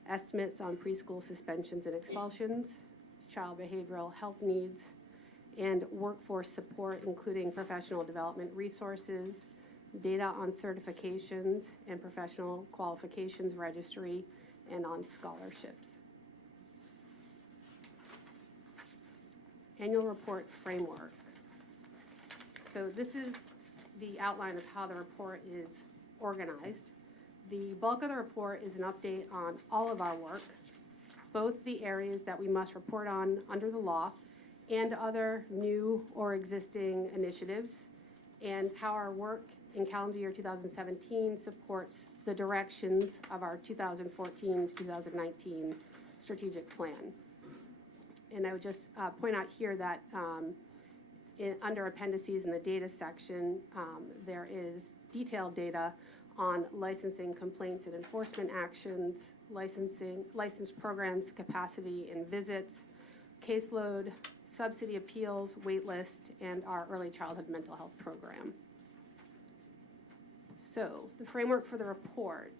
estimates on preschool suspensions and expulsions, child behavioral health needs, and workforce support, including professional development resources, data on certifications and professional qualifications registry, and on scholarships. Annual report framework. So this is the outline of how the report is organized. The bulk of the report is an update on all of our work, both the areas that we must report on under the law and other new or existing initiatives, and how our work in calendar year 2017 supports the directions of our 2014 to 2019 strategic plan. And I would just point out here that under appendices in the data section, there is detailed data on licensing complaints and enforcement actions, licensed programs, capacity and visits, caseload, subsidy appeals, waitlist, and our early childhood mental health program. So the framework for the report,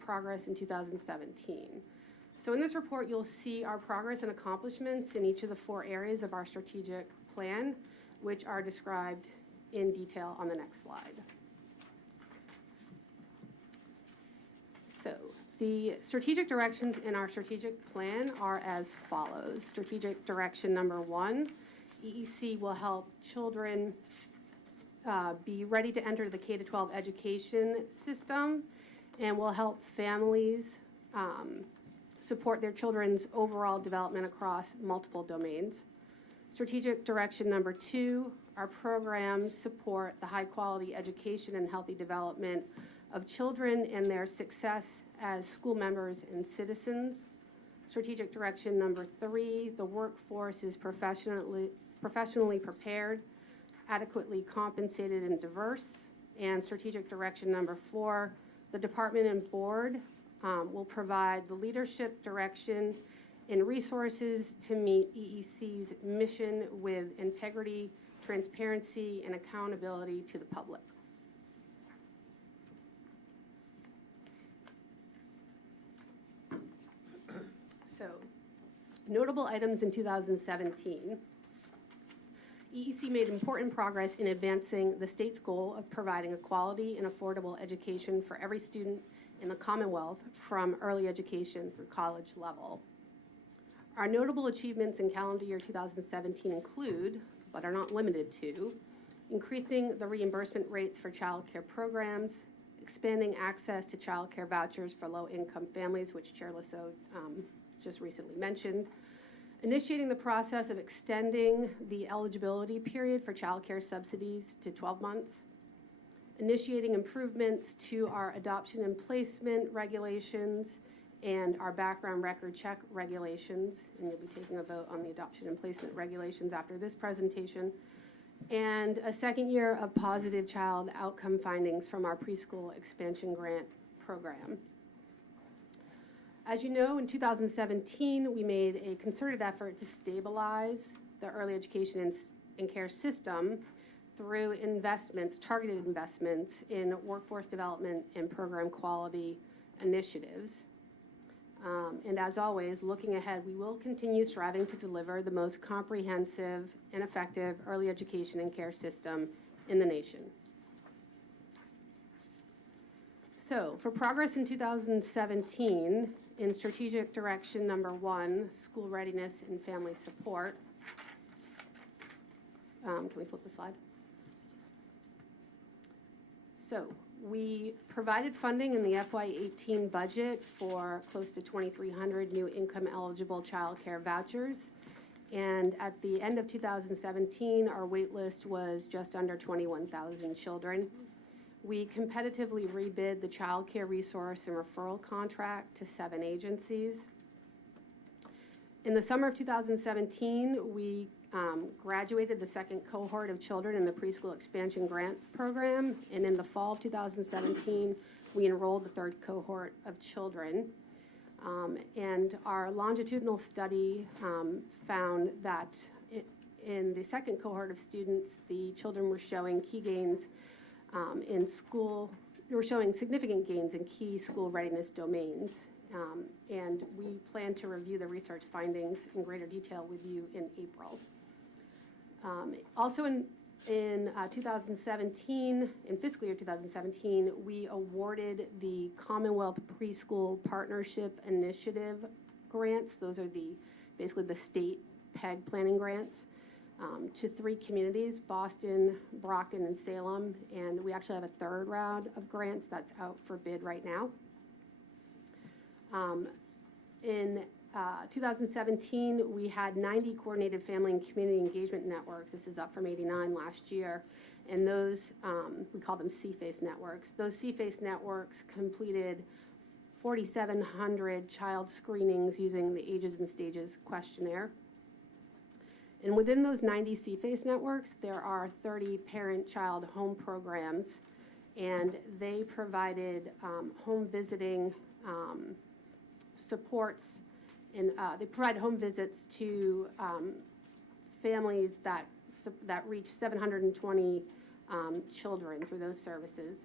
progress in 2017. So in this report, you'll see our progress and accomplishments in each of the 4 areas of our strategic plan, which are described in detail on the next slide. So the strategic directions in our strategic plan are as follows. Strategic direction number 1, EEC will help children be ready to enter the K-12 education system, and will help families support their children's overall development across multiple domains. Strategic direction number 2, our programs support the high-quality education and healthy development of children and their success as school members and citizens. Strategic direction number 3, the workforce is professionally prepared, adequately compensated, and diverse. And strategic direction number 4, the department and board will provide the leadership, direction, and resources to meet EEC's mission with integrity, transparency, and accountability to the public. So, notable items in 2017. EEC made important progress in advancing the state's goal of providing a quality and affordable education for every student in the Commonwealth from early education through college level. Our notable achievements in calendar year 2017 include, but are not limited to, increasing the reimbursement rates for child care programs, expanding access to child care vouchers for low-income families, which Chair Lasso just recently mentioned, initiating the process of extending the eligibility period for child care subsidies to 12 months, initiating improvements to our adoption and placement regulations and our background record check regulations, and you'll be taking a vote on the adoption and placement regulations after this presentation, and a second year of positive child outcome findings from our preschool expansion grant program. As you know, in 2017, we made a concerted effort to stabilize the early education and care system through investments, targeted investments in workforce development and program quality initiatives. And as always, looking ahead, we will continue striving to deliver the most comprehensive and effective early education and care system in the nation. So, for progress in 2017, in strategic direction number 1, school readiness and family support. Can we flip the slide? So, we provided funding in the FY18 budget for close to 2,300 new income-eligible child care vouchers. And at the end of 2017, our wait list was just under 21,000 children. We competitively rebid the child care resource and referral contract to 7 agencies. In the summer of 2017, we graduated the second cohort of children in the preschool expansion grant program, and in the fall of 2017, we enrolled the third cohort of children. And our longitudinal study found that in the second cohort of students, the children were showing key gains in school, were showing significant gains in key school readiness domains. And we plan to review the research findings in greater detail with you in April. Also in 2017, in fiscal year 2017, we awarded the Commonwealth Preschool Partnership Initiative grants. Those are basically the state PEG planning grants to 3 communities, Boston, Brockton, and Salem. And we actually have a third round of grants that's out for bid right now. In 2017, we had 90 coordinated family and community engagement networks. This is up from 89 last year. And those, we call them CFACE networks. Those CFACE networks completed 4,700 child screenings using the Ages and Stages questionnaire. And within those 90 CFACE networks, there are 30 parent-child home programs, and they provided home visiting supports, and they provide home visits to families that reach 720 children through those services.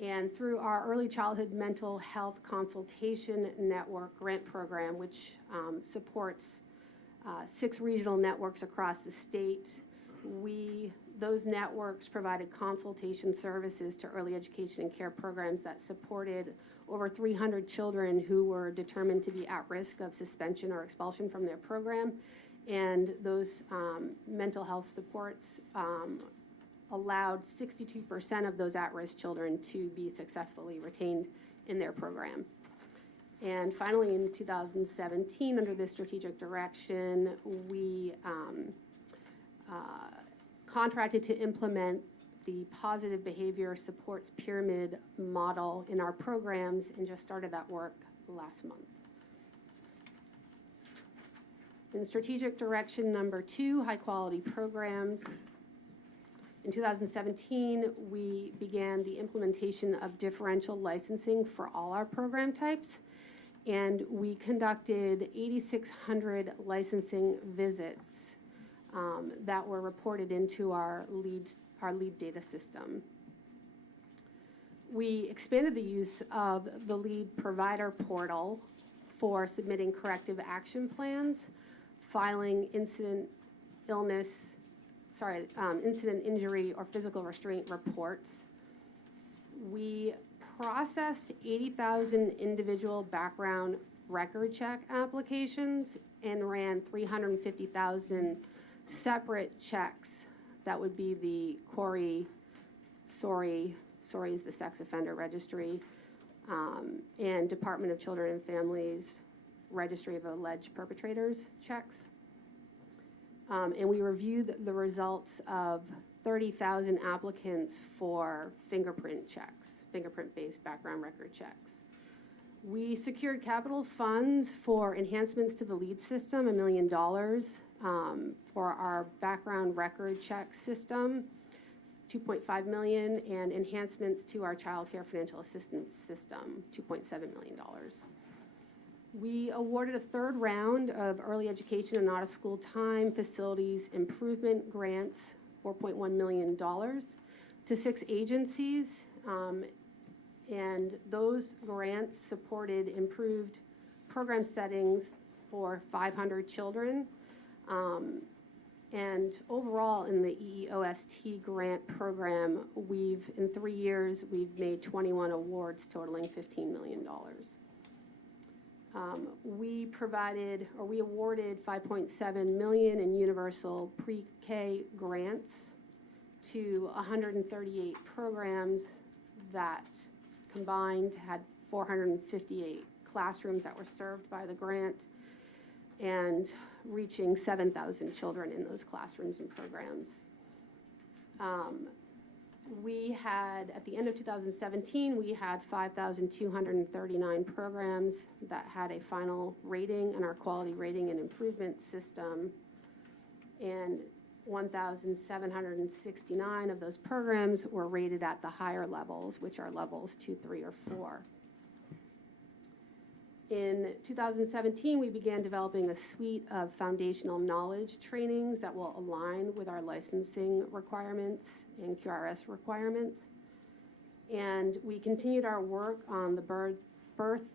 And through our Early Childhood Mental Health Consultation Network grant program, which supports 6 regional networks across the state, those networks provided consultation services to early education and care programs that supported over 300 children who were determined to be at risk of suspension or expulsion from their program. And those mental health supports allowed 62% of those at-risk children to be successfully retained in their program. And finally, in 2017, under this strategic direction, we contracted to implement the positive behavior supports pyramid model in our programs and just started that work last month. In strategic direction number 2, high quality programs. In 2017, we began the implementation of differential licensing for all our program types, and we conducted 8,600 licensing visits that were reported into our lead data system. We expanded the use of the lead provider portal for submitting corrective action plans, filing incident injury or physical restraint reports. We processed 80,000 individual background record check applications and ran 350,000 separate checks. That would be the CORI, SORI is the Sex Offender Registry, and Department of Children and Families Registry of Alleged Perpetrators checks. And we reviewed the results of 30,000 applicants for fingerprint checks, fingerprint-based background record checks. We secured capital funds for enhancements to the LEAD system, $1 million, for our background record check system, $2.5 million, and enhancements to our child care financial assistance system, $2.7 million. We awarded a third round of early education and out-of-school time facilities improvement grants, $4.1 million, to 6 agencies, and those grants supported improved program settings for 500 children. And overall, in the EEOST grant program, in 3 years, we've made 21 awards totaling $15 million. We awarded $5.7 million in universal pre-K grants to 138 programs that combined had 458 classrooms that were served by the grant, and reaching 7,000 children in those classrooms and programs. At the end of 2017, we had 5,239 programs that had a final rating in our quality rating and improvement system, and 1,769 of those programs were rated at the higher levels, which are levels 2, 3, or 4. In 2017, we began developing a suite of foundational knowledge trainings that will align with our licensing requirements and QRS requirements. And we continued our work on the birth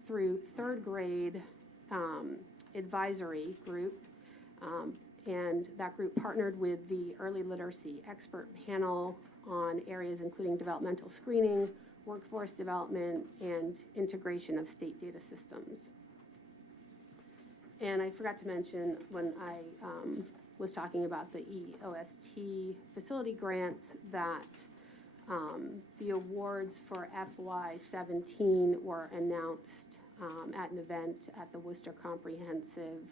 through 3rd grade advisory group. And that group partnered with the early literacy expert panel on areas including developmental screening, workforce development, and integration of state data systems. And I forgot to mention when I was talking about the EOST facility grants that the awards for FY17 were announced at an event at the Worcester Comprehensive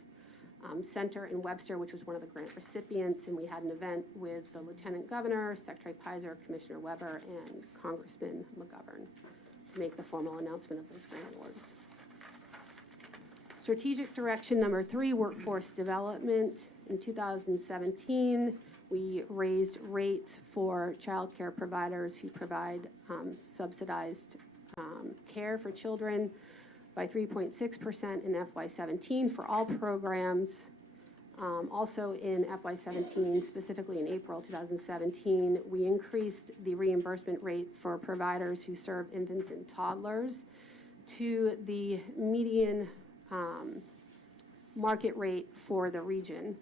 Center in Webster, which was one of the grant recipients, and we had an event with the Lieutenant Governor, Secretary Pizer, Commissioner Weber, and Congressman McGovern to make the formal announcement of those grant awards. Strategic direction number 3, workforce development. In 2017, we raised rates for child care providers who provide subsidized care for children by 3.6% in FY17 for all programs. Also in FY17, specifically in April 2017, we increased the reimbursement rate for providers who serve infants and toddlers to the median market rate for the region.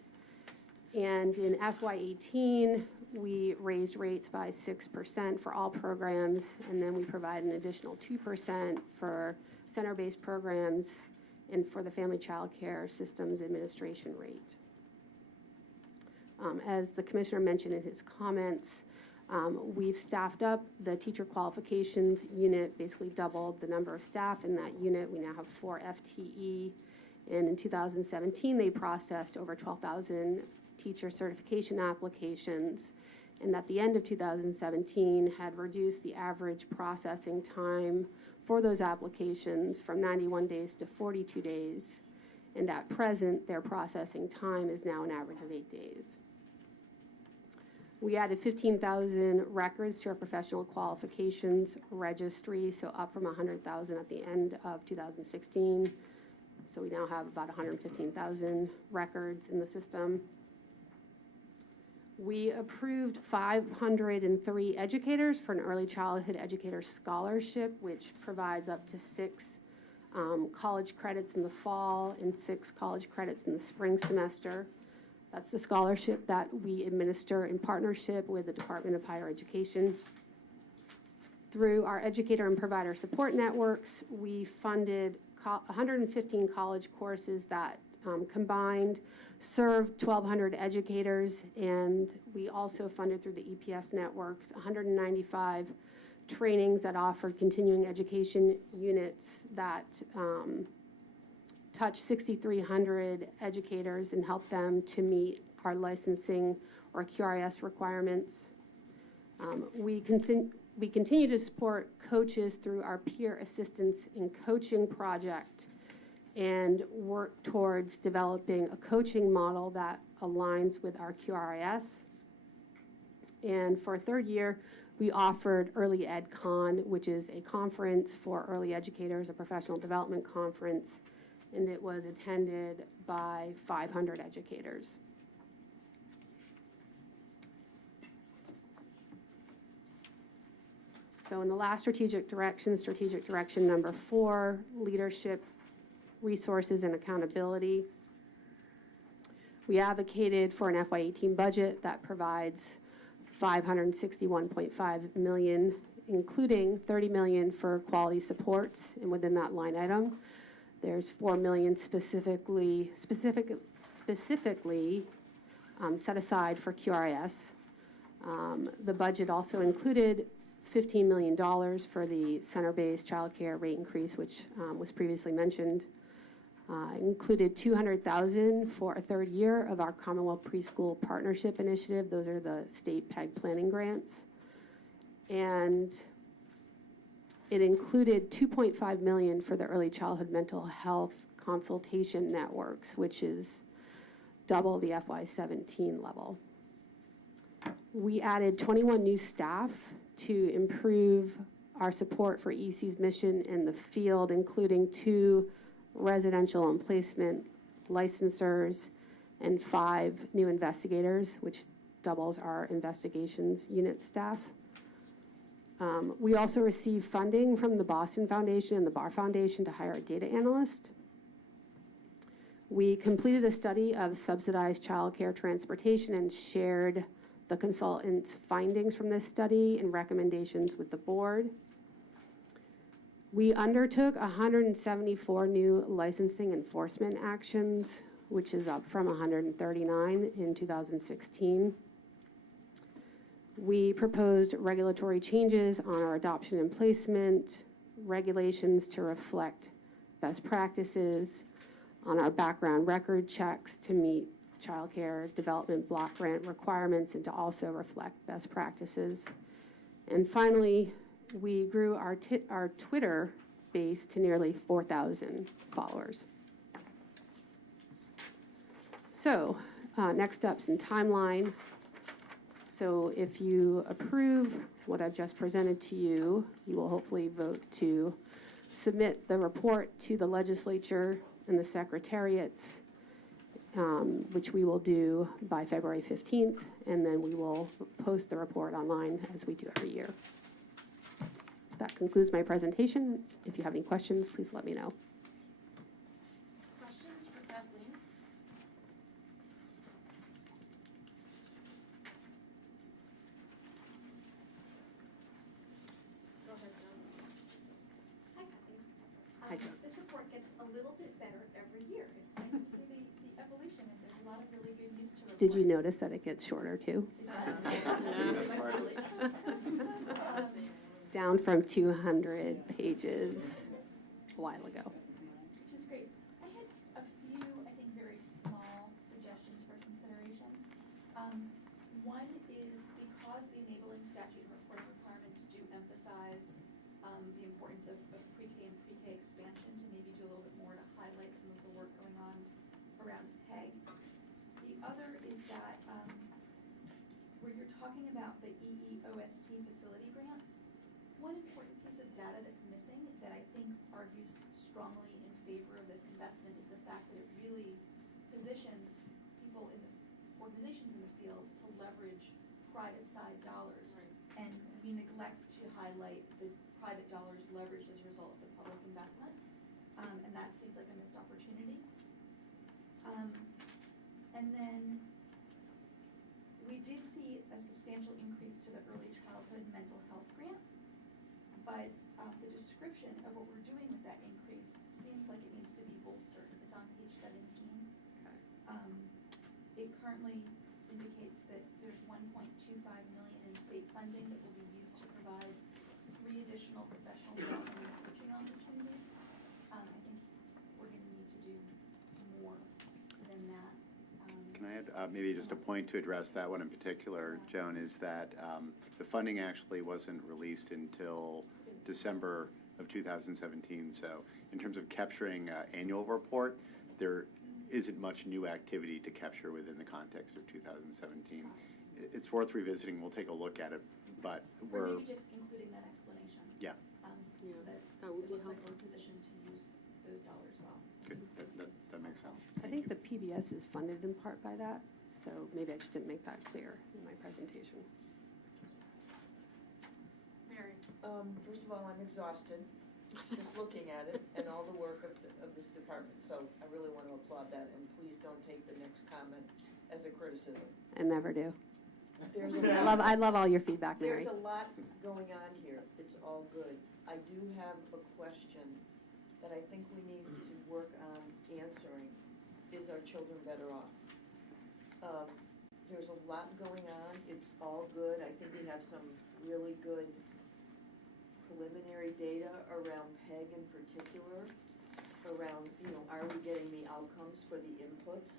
And in FY18, we raised rates by 6% for all programs, and then we provide an additional 2% for center-based programs and for the Family Child Care Systems Administration rate. As the Commissioner mentioned in his comments, we've staffed up the teacher qualifications unit, basically doubled the number of staff in that unit. We now have 4 FTE, and in 2017, they processed over 12,000 teacher certification applications, and at the end of 2017 had reduced the average processing time for those applications from 91 days to 42 days, and at present their processing time is now an average of 8 days. We added 15,000 records to our professional qualifications registry, so up from 100,000 at the end of 2016. So we now have about 115,000 records in the system. We approved 503 educators for an early childhood educator scholarship, which provides up to 6 college credits in the fall and 6 college credits in the spring semester. That's the scholarship that we administer in partnership with the Department of Higher Education. Through our educator and provider support networks, we funded 115 college courses that combined served 1,200 educators, and we also funded through the EPS networks 195 trainings that offered continuing education units that touch 6,300 educators and help them to meet our licensing or QRIS requirements. We continue to support coaches through our peer assistance in coaching project and work towards developing a coaching model that aligns with our QRIS. And for a third year, we offered Early Ed Con, which is a conference for early educators, a professional development conference, and it was attended by 500 educators. So in the last strategic direction number 4, leadership, resources, and accountability. We advocated for an FY18 budget that provides $561.5 million, including $30 million for quality supports, and within that line item, there's $4 million specifically set aside for QRIS. The budget also included $15 million for the center-based child care rate increase, which was previously mentioned. Included $200,000 for a third year of our Commonwealth Preschool Partnership Initiative. Those are the state PEG planning grants. And it included $2.5 million for the early childhood mental health consultation networks, which is double the FY17 level. We added 21 new staff to improve our support for EEC's mission in the field, including 2 residential and placement licensors and 5 new investigators, which doubles our investigations unit staff. We also received funding from the Boston Foundation and the Barr Foundation to hire a data analyst. We completed a study of subsidized childcare transportation and shared the consultant's findings from this study and recommendations with the board. We undertook 174 new licensing enforcement actions, which is up from 139 in 2016. We proposed regulatory changes on our adoption and placement, regulations to reflect best practices, on our background record checks to meet child care development block grant requirements and to also reflect best practices. And finally, we grew our Twitter base to nearly 4,000 followers. So, next steps and timeline. So if you approve what I've just presented to you, you will hopefully vote to submit the report to the legislature and the secretariats, which we will do by February 15th, and then we will post the report online as we do every year. That concludes my presentation. If you have any questions, please let me know. Questions for Kathleen? Go ahead, Joan. Hi, Kathleen. Hi, Joan. This report gets a little bit better every year. It's nice to see the evolution, and there's a lot of really good news to report. Did you notice that it gets shorter too? Down from 200 pages a while ago. Which is great. I had a few, I think, very small suggestions for consideration. One is because the enabling statute and reporting requirements do emphasize the importance of pre-K and pre-K expansion, to maybe do a little bit more to highlight some of the work going on around PEG. The other is that where you're talking about the EEOST facility grants, one important piece of data that's missing that I think argues strongly in favor of this investment is the fact that it really positions people in the organizations in the field to leverage private side dollars. Right. And we neglect to highlight the private dollars leveraged as a result of the public investment. And then we did see a substantial increase to the early childhood mental health grant, but the description of what we're doing with that increase seems like it needs to be bolstered. It's on page 17. It currently indicates that there's 1.25 million in state funding that will be used to provide 3 additional professional development and coaching opportunities. I think we're going to need to do more than that. Can I add maybe just a point to address that one in particular, Joan, is that the funding actually wasn't released until December of 2017. So in terms of capturing annual report, there isn't much new activity to capture within the context of 2017. It's worth revisiting. We'll take a look at it, but Or maybe just including that explanation. Yeah. So that it looks like we're positioned to use those dollars well. Good. That makes sense. I think the PBS is funded in part by that, so maybe I just didn't make that clear in my presentation. Mary? First of all, I'm exhausted, just looking at it and all the work of this department, so I really want to applaud that, and please don't take the next comment as a criticism. I never do. There's I love all your feedback, Mary. There's a lot going on here. It's all good. I do have a question that I think we need to work on answering. Is our children better off? There's a lot going on. It's all good. I think we have some really good preliminary data around PEG in particular, around, are we getting the outcomes for the inputs?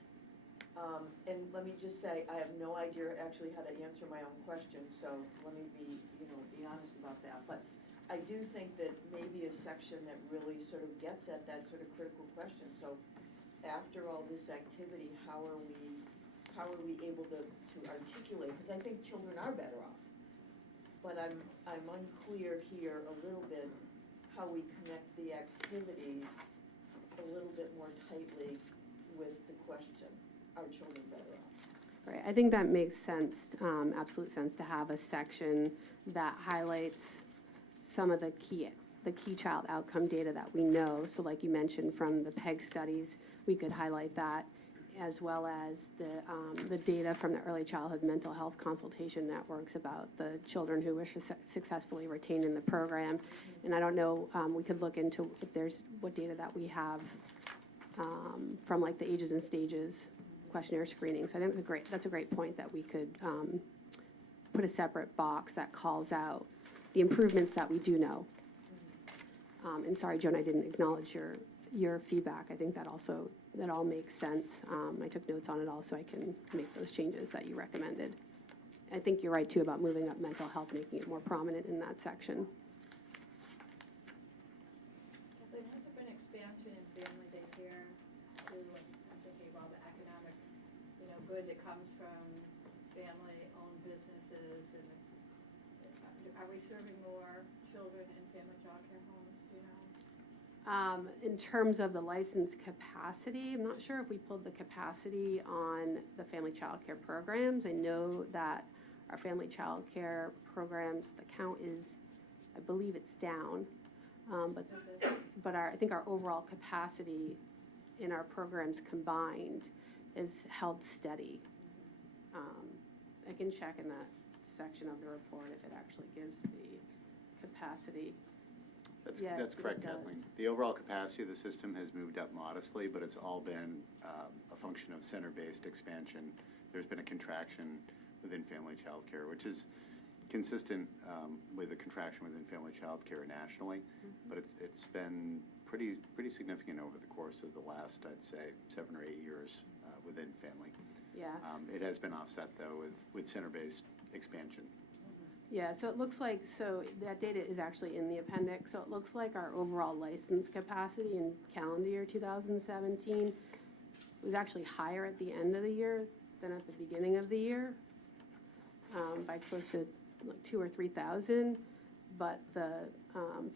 And let me just say, I have no idea actually how to answer my own question, so let me be honest about that. But I do think that maybe a section that really sort of gets at that sort of critical question. So after all this activity, how are we able to articulate? Because I think children are better off. But I'm unclear here a little bit how we connect the activities a little bit more tightly with the question, are children better off? Right, I think that makes sense, absolute sense, to have a section that highlights some of the key child outcome data that we know. So like you mentioned from the PEG studies, we could highlight that, as well as the data from the early childhood mental health consultation networks about the children who were successfully retained in the program. And I don't know, we could look into if there's what data that we have from like the ages and stages questionnaire screening. So I think that's a great point that we could put a separate box that calls out the improvements that we do know. And sorry, Joan, I didn't acknowledge your feedback. I think that all makes sense. I took notes on it all, so I can make those changes that you recommended. I think you're right, too, about moving up mental health, making it more prominent in that section. Kathleen, has there been expansion in family daycare to, I'm thinking of all the economic, good that comes from family-owned businesses, and are we serving more children in family childcare homes, do you know? In terms of the licensed capacity, I'm not sure if we pulled the capacity on the family child care programs. I know that our family child care programs, the count is, I believe it's down. But I think our overall capacity in our programs combined is held steady. I can check in that section of the report if it actually gives the capacity. That's correct, Kathleen. The overall capacity of the system has moved up modestly, but it's all been a function of center-based expansion. There's been a contraction within family child care, which is consistent with the contraction within family child care nationally, but it's been pretty significant over the course of the last, I'd say, 7 or 8 years within family. Yeah. It has been offset, though, with center-based expansion. Yeah, so it looks like, that data is actually in the appendix, so it looks like our overall license capacity in calendar year 2017 was actually higher at the end of the year than at the beginning of the year, by close to like 2,000 or 3,000, but the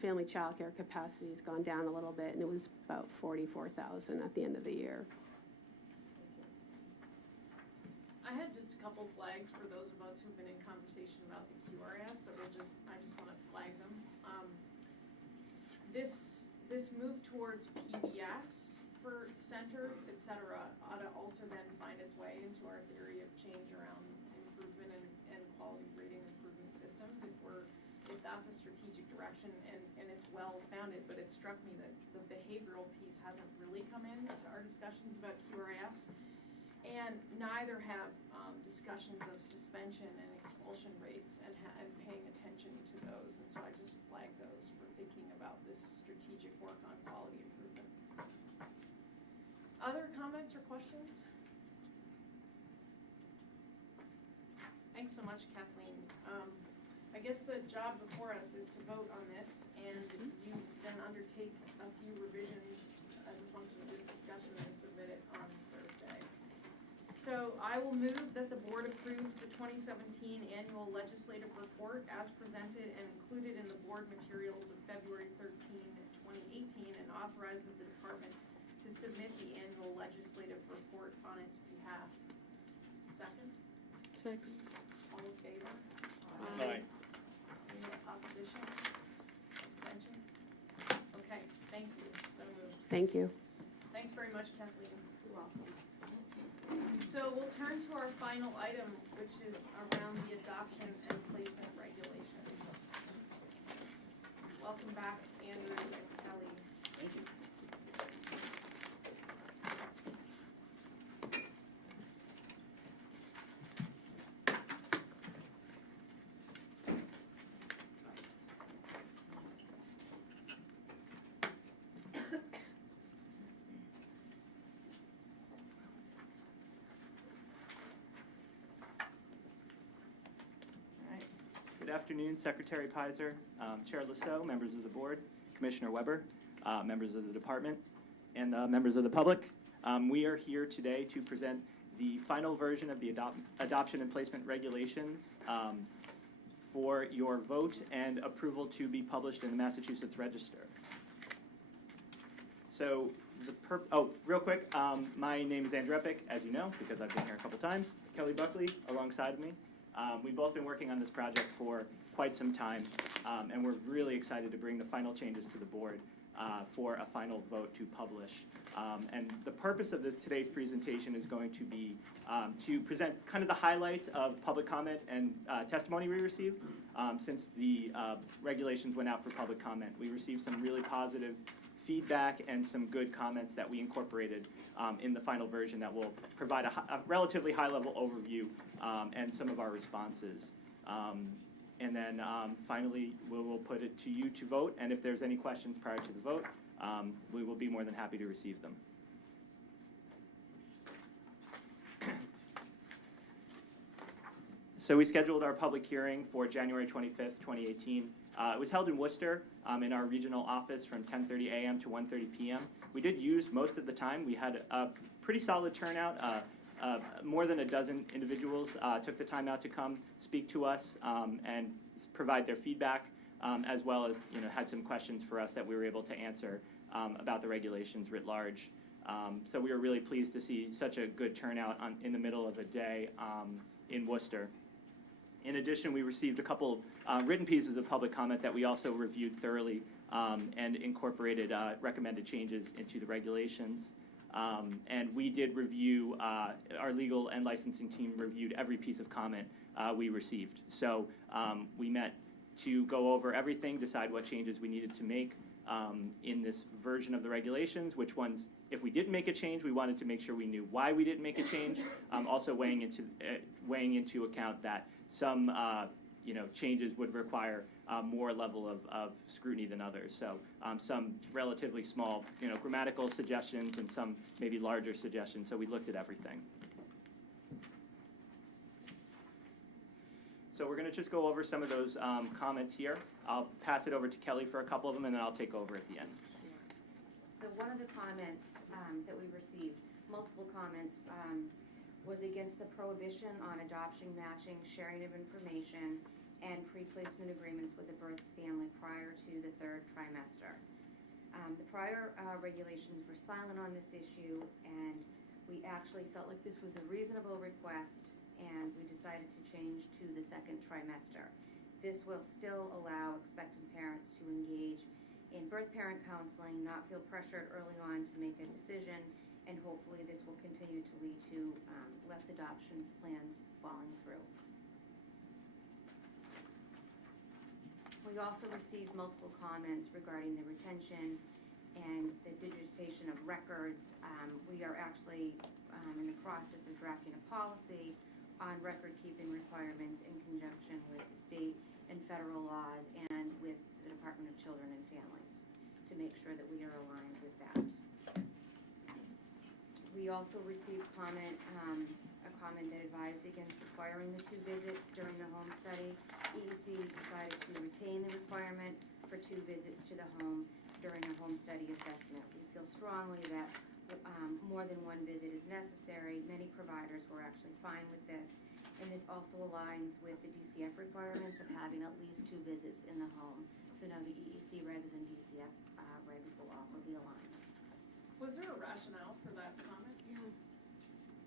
family child care capacity has gone down a little bit, and it was about 44,000 at the end of the year. I had just a couple flags for those of us who've been in conversation about the QRS, so I just want to flag them. This move towards PBS for centers, et cetera, ought to also then find its way into our theory of change around improvement and quality grading improvement systems. If that's a strategic direction and it's well-founded, but it struck me that the behavioral piece hasn't really come into our discussions about QRIS. And neither have discussions of suspension and expulsion rates and paying attention to those. And so I just flag those for thinking about this strategic work on quality improvement. Other comments or questions? Thanks so much, Kathleen. I guess the job before us is to vote on this, and you then undertake a few revisions as a function of this discussion and submit it on Thursday. So I will move that the board approves the 2017 annual legislative report as presented and included in the board materials of February 13, 2018, and authorizes the department to submit the annual legislative report on its behalf. Second? Second. All in favor? Aye. Any opposition? Abstentions? Okay, thank you. So moved. Thank you. Thanks very much, Kathleen. You're welcome. So we'll turn to our final item, which is around the adoption and placement regulations. Welcome back, Andrew and Kelly. Thank you. Good afternoon, Secretary Pizer, Chair Lasso, members of the board, Commissioner Weber, members of the department, and members of the public. We are here today to present the final version of the adoption and placement regulations for your vote and approval to be published in the Massachusetts Register. So, real quick, my name is Andrew Epic, as you know, because I've been here a couple times. Kelly Buckley alongside of me. We've both been working on this project for quite some time, and we're really excited to bring the final changes to the board for a final vote to publish. And the purpose of today's presentation is going to be to present kind of the highlights of public comment and testimony we received since the regulations went out for public comment. We received some really positive feedback and some good comments that we incorporated in the final version that will provide a relatively high-level overview and some of our responses. And then finally, we'll put it to you to vote, and if there's any questions prior to the vote, we will be more than happy to receive them. So we scheduled our public hearing for January 25th, 2018. It was held in Worcester in our regional office from 10:30 a.m. to 1:30 p.m. We did use most of the time. We had a pretty solid turnout. More than a dozen individuals took the time out to come speak to us and provide their feedback, as well as had some questions for us that we were able to answer about the regulations writ large. So we were really pleased to see such a good turnout in the middle of the day in Worcester. In addition, we received a couple written pieces of public comment that we also reviewed thoroughly and incorporated recommended changes into the regulations. And we did review, our legal and licensing team reviewed every piece of comment we received. So we met to go over everything, decide what changes we needed to make in this version of the regulations, which ones, if we didn't make a change, we wanted to make sure we knew why we didn't make a change, also weighing into account that some changes would require more level of scrutiny than others. So some relatively small, grammatical suggestions and some maybe larger suggestions. So we looked at everything. So we're going to just go over some of those comments here. I'll pass it over to Kelly for a couple of them, and then I'll take over at the end. So one of the comments that we received, multiple comments, was against the prohibition on adoption, matching, sharing of information, and pre-placement agreements with the birth family prior to the third trimester. The prior regulations were silent on this issue, and we actually felt like this was a reasonable request, and we decided to change to the second trimester. This will still allow expectant parents to engage in birth parent counseling, not feel pressured early on to make a decision, and to less adoption plans falling through. We also received multiple comments regarding the retention and the digitization of records. We are actually in the process of drafting a policy on record-keeping requirements in conjunction with the state and federal laws and with the Department of Children and Families to make sure that we are aligned with that. We also received a comment that advised against requiring the 2 visits during the home study. EEC decided to retain the requirement for 2 visits to the home during a home study assessment. We feel strongly that more than 1 visit is necessary. Many providers were actually fine with this, and this also aligns with the DCF requirements of having at least 2 visits in the home. So now the EEC regs and DCF regs will also be aligned. Was there a rationale for that comment? Yeah.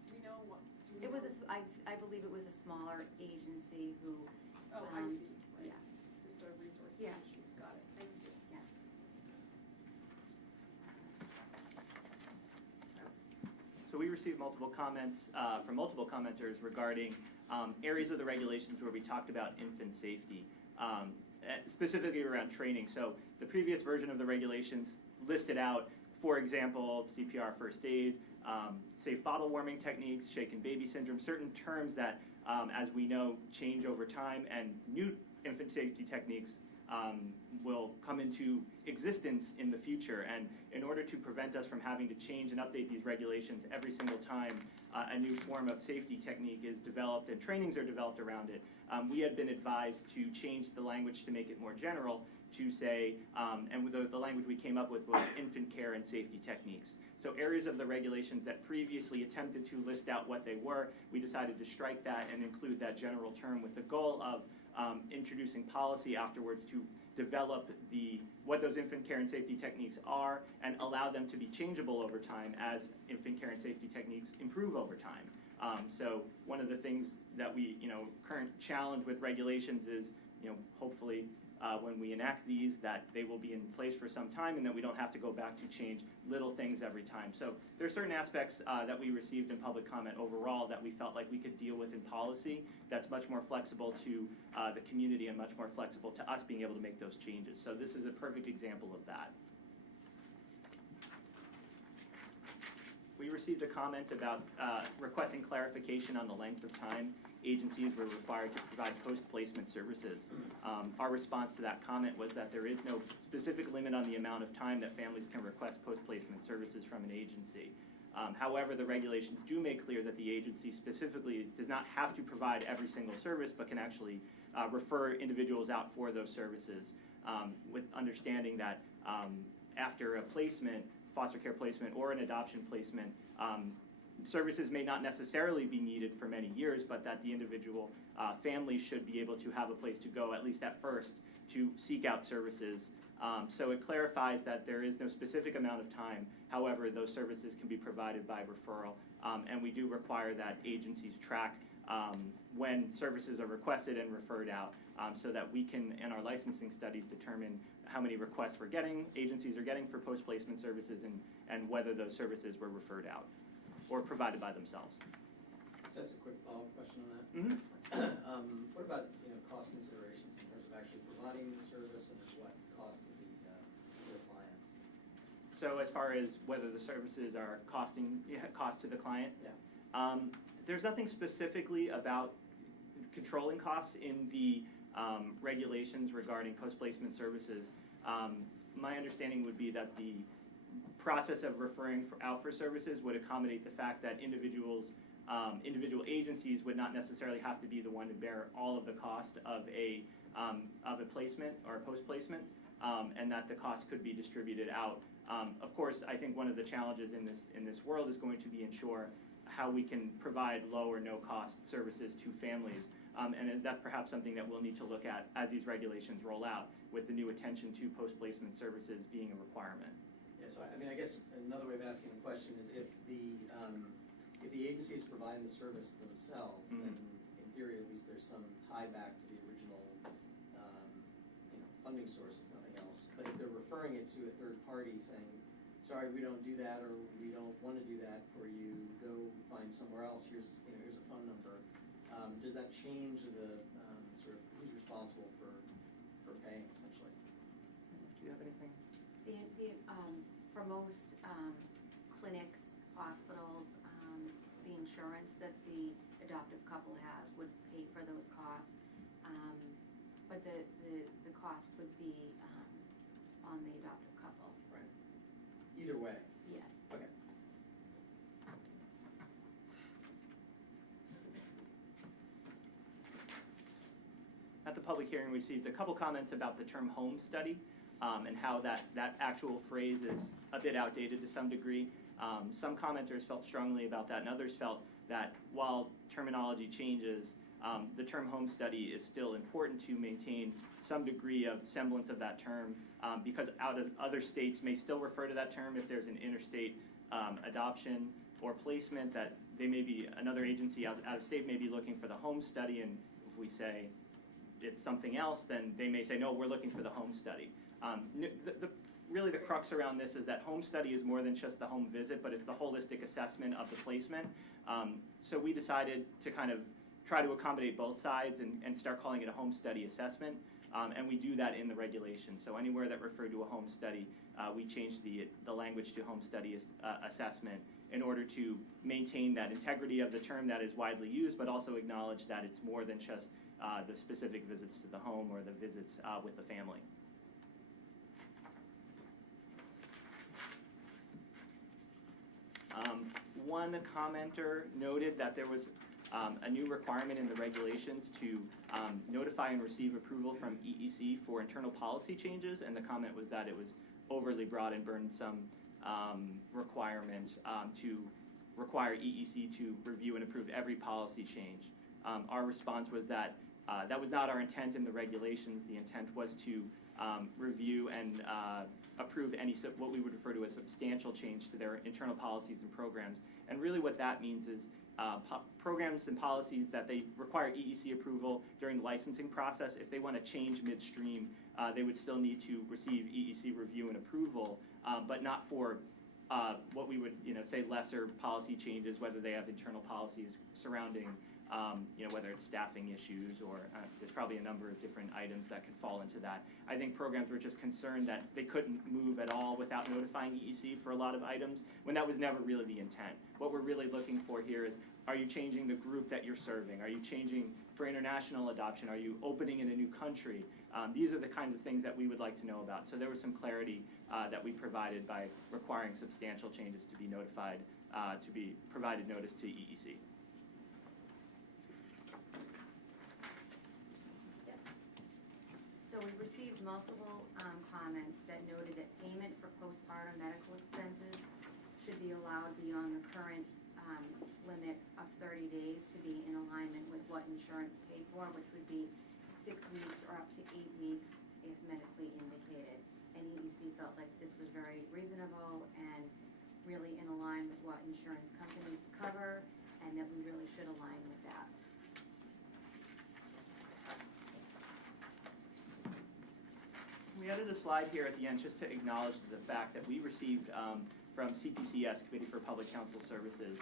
We know what. It was I believe it was a smaller agency who. Oh, I see. Right. Yeah. Just a resource Yes. issue. Got it. Thank you. Yes. So we received multiple comments from multiple commenters regarding areas of the regulations where we talked about infant safety, specifically around training. So the previous version of the regulations listed out, for example, CPR first aid, safe bottle warming techniques, shaken baby syndrome, certain terms that, as we know, change over time, and new infant safety techniques will come into existence in the future. And in order to prevent us from having to change and update these regulations every single time a new form of safety technique is developed and trainings are developed around it, we had been advised to change the language to make it more general, to say, and the language we came up with was infant care and safety techniques. So areas of the regulations that previously attempted to list out what they were, we decided to strike that and include that general term with the goal of introducing policy afterwards to develop what those infant care and safety techniques are and allow them to be changeable over time as infant care and safety techniques improve over time. So one of the things that we, current challenge with regulations is, hopefully when we enact these, that they will be in place for some time and that we don't have to go back to change little things every time. So there are certain aspects that we received in public comment overall that we felt like we could deal with in policy that's much more flexible to the community and much more flexible to us being able to make those changes. So this is a perfect example of that. We received a comment about requesting clarification on the length of time agencies were required to provide post-placement services. Our response to that comment was that there is no specific limit on the amount of time that families can request post-placement services from an agency. However, the regulations do make clear that the agency specifically does not have to provide every single service, but can actually refer individuals out for those services, with understanding that after a placement, foster care placement or an adoption placement, services may not necessarily be needed for many years, but that the individual family should be able to have a place to go, at least at first, to seek out services. So it clarifies that there is no specific amount of time. However, those services can be provided by referral. And we do require that agencies track when services are requested and referred out, so that we can, in our licensing studies, determine how many requests agencies are getting for post-placement services and whether those services were referred out or provided by themselves. So that's a quick follow-up question on that. Mm-hmm. What about cost considerations in terms of actually providing the service and what cost to the clients? So as far as whether the services are cost to the client? Yeah. There's nothing specifically about controlling costs in the regulations regarding post-placement services. My understanding would be that the process of referring out for services would accommodate the fact that individual agencies would not necessarily have to be the one to bear all of the cost of a placement or a post-placement, and that the cost could be distributed out. Of course, I think one of the challenges in this world is going to be ensure how we can provide low or no cost services to families. And that's perhaps something that we'll need to look at as these regulations roll out, with the new attention to post-placement services being a requirement. Yeah, so I guess another way of asking the question is if the agency is providing the service themselves, Mm-hmm. then in theory at least there's some tie back to the original funding source, if nothing else. But if they're referring it to a third party saying, sorry, we don't do that, or we don't want to do that for you, go find line somewhere else, here's a phone number. Does that change the, sort of who's responsible for paying essentially? Do you have anything? For most clinics, hospitals, the insurance that the adoptive couple has would pay for those costs. But the cost would be on the adoptive couple. Right. Either way? Yes. Okay. At the public hearing, we received a couple comments about the term home study and how that actual phrase is a bit outdated to some degree. Some commenters felt strongly about that, and others felt that while terminology changes, the term home study is still important to maintain some degree of semblance of that term because other states may still refer to that term if there's an interstate adoption or placement, that they may be, another agency out of state may be looking for the home study, and if we say it's something else, then they may say, no, we're looking for the home study. Really the crux around this is that home study is more than just the home visit, but it's the holistic assessment of the placement. So we decided to kind of try to accommodate both sides and start calling it a home study assessment, and we do that in the regulations. So anywhere that referred to a home study, we changed the language to home study assessment in order to maintain that integrity of the term that is widely used, but also acknowledge that it's more than just the specific visits to the home or the visits with the family. One commenter noted that there was a new requirement in the regulations to notify and receive approval from EEC for internal policy changes, and the comment was that it was overly broad and burdensome requirement to require EEC to review and approve every policy change. Our response was that that was not our intent in the regulations. The intent was to review and approve any what we would refer to as substantial change to their internal policies and programs. And really what that means is programs and policies that they require EEC approval during the licensing process. If they want to change midstream, they would still need to receive EEC review and approval, but not for what we would say lesser policy changes, whether they have internal policies surrounding whether it's staffing issues or there's probably a number of different items that could fall into that. I think programs were just concerned that they couldn't move at all without notifying EEC for a lot of items, when that was never really the intent. What we're really looking for here is, are you changing the group that you're serving? Are you changing for international adoption? Are you opening in a new country? These are the kinds of things that we would like to know about. So there was some clarity that we provided by requiring substantial changes to be notified, to be provided notice to EEC. So we received multiple comments that noted that payment for postpartum medical expenses should be allowed beyond the current limit of 30 days to be in alignment with what insurance paid for, which would be 6 weeks or up to 8 weeks if medically indicated. And EEC felt like this was very reasonable and really in line with what insurance companies cover, and that we really should align with that. We added a slide here at the end just to acknowledge the fact that we received from CPCS, Committee for Public Counsel Services,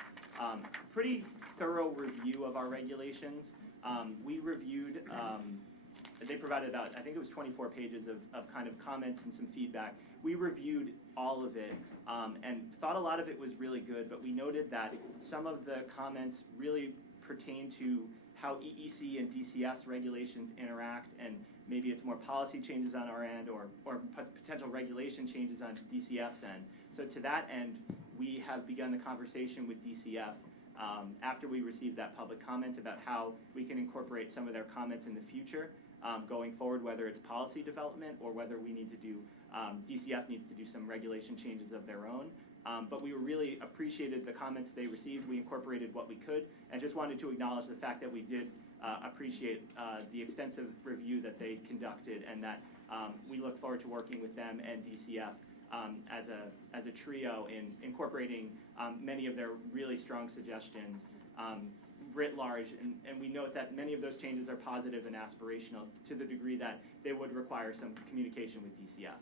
pretty thorough review of our regulations. We reviewed, they provided about, I think it was 24 pages of kind of comments and some feedback. We reviewed all of it and thought a lot of it was really good, but we noted that some of the comments really pertain to how EEC and DCF's regulations interact, and maybe it's more policy changes on our end or potential regulation changes on DCF's end. So to that end, we have begun the conversation with DCF after we received that public comment about how we can incorporate some of their comments in the future going forward, whether it's policy development or whether we need to do, DCF needs to do some regulation changes of their own. But we really appreciated the comments they received. We incorporated what we could, and just wanted to acknowledge the fact that we did appreciate the extensive review that they conducted, and that we look forward to working with them and DCF as a trio in incorporating many of their really strong suggestions writ large, and we note that many of those changes are positive and aspirational to the degree that they would require some communication with DCF.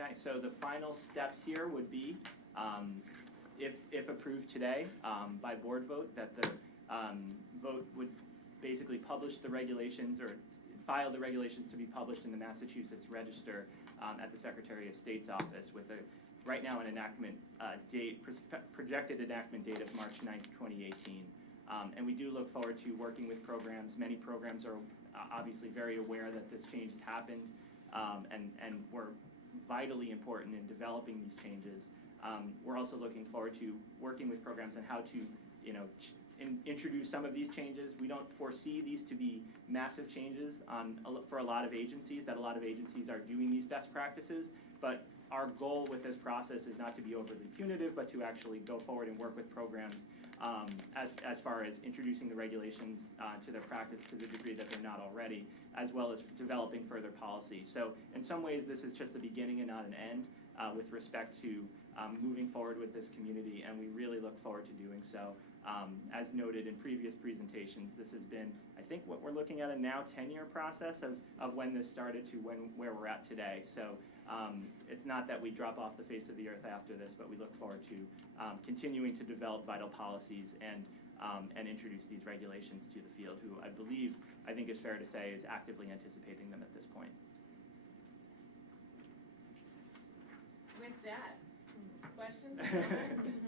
Okay, so the final steps here would be, if approved today by board vote, that the vote would basically publish the regulations or file the regulations to be published in the Massachusetts Register at the Secretary of State's office with right now an enactment date, projected enactment date of March 9th, 2018. And we do look forward to working with programs. Many programs are obviously very aware that this change has happened, and we're vitally important in developing these changes. We're also looking forward to working with programs on how to, introduce some of these changes. We don't foresee these to be massive changes for a lot of agencies, that a lot of agencies are doing these best practices, but our goal with this process is not to be overly punitive, but to actually go forward and work with programs as far as introducing the regulations to their practice to the degree that they're not already, as well as developing further policy. So in some ways, this is just the beginning and not an end with respect to moving forward with this community, and we really look forward to doing so. As noted in previous presentations, this has been, I think what we're looking at a now 10-year process of when this started to where we're at today. So it's not that we drop off the face of the earth after this, but we look forward to continuing to develop vital policies and introduce these regulations to the field, who I think is fair to say is actively anticipating them at this point. With that, questions? Comments?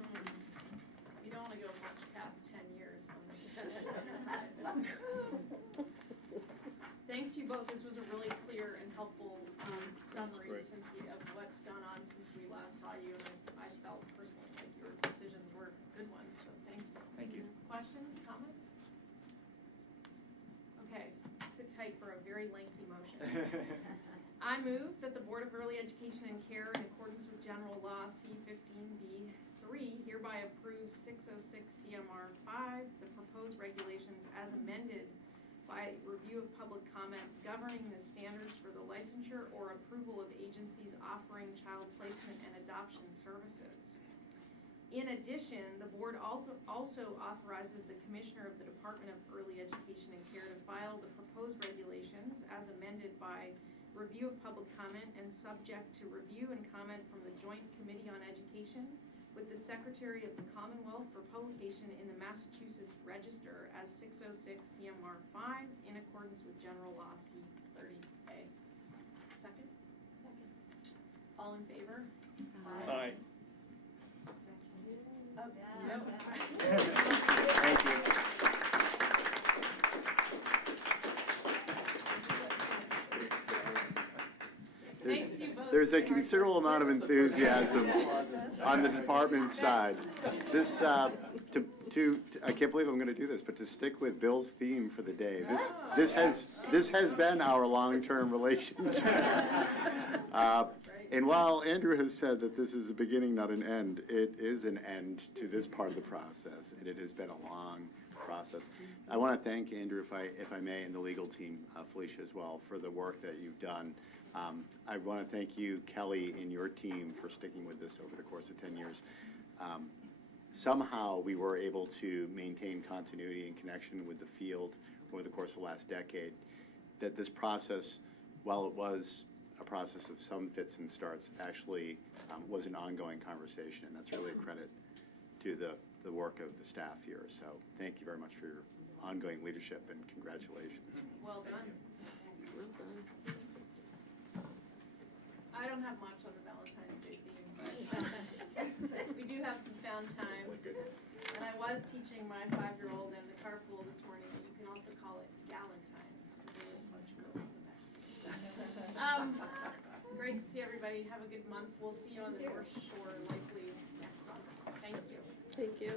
We don't want to go much past 10 years on this. Thanks to you both. This was a really clear and helpful summary of what's gone on since we last saw you. And I felt personally like your decisions were good ones, so thank you. Thank you. Questions, comments? Okay, sit tight for a very lengthy motion. I move that the Board of Early Education and Care, in accordance with General Law C-15D-3, hereby approves 606 CMR 5, the proposed regulations as amended by review of public comment governing the standards for the licensure or approval of agencies offering child placement and adoption services. In addition, the board also authorizes the Commissioner of the Department of Early Education and Care to file the proposed regulations as amended by review of public comment and subject to review and comment from the Joint Committee on Education with the Secretary of the Commonwealth for publication in the Massachusetts Register as 606 CMR 5 in accordance with General Law C-30A. Second? Second. All in favor? Aye. No. Thank you. Thanks to you both. There's a considerable amount of enthusiasm on the department's side. This, I can't believe I'm going to do this, but to stick with Bill's theme for the day, this has been our long-term relationship. And while Andrew has said that this is a beginning, not an end, it is an end to this part of the process, and it has been a long process. I want to thank Andrew, if I may, and the legal team, Felicia as well, for the work that you've done. I want to thank you, Kelly, and your team for sticking with this over the course of 10 years. Somehow we were able to maintain continuity and connection with the field over the course of the last decade. That this process, while it was a process of some fits and starts, actually was an ongoing conversation, and that's really a credit to the work of the staff here. So thank you very much for your ongoing leadership, and congratulations. Well done. Well done. I don't have much on the Valentine's Day theme, but we do have some found time. And I was teaching my 5-year-old in the carpool this morning that you can also call it Galentine's, because there is much girls in the back. Great to see everybody. Have a good month. We'll see you on the North Shore likely next month. Thank you. Thank you.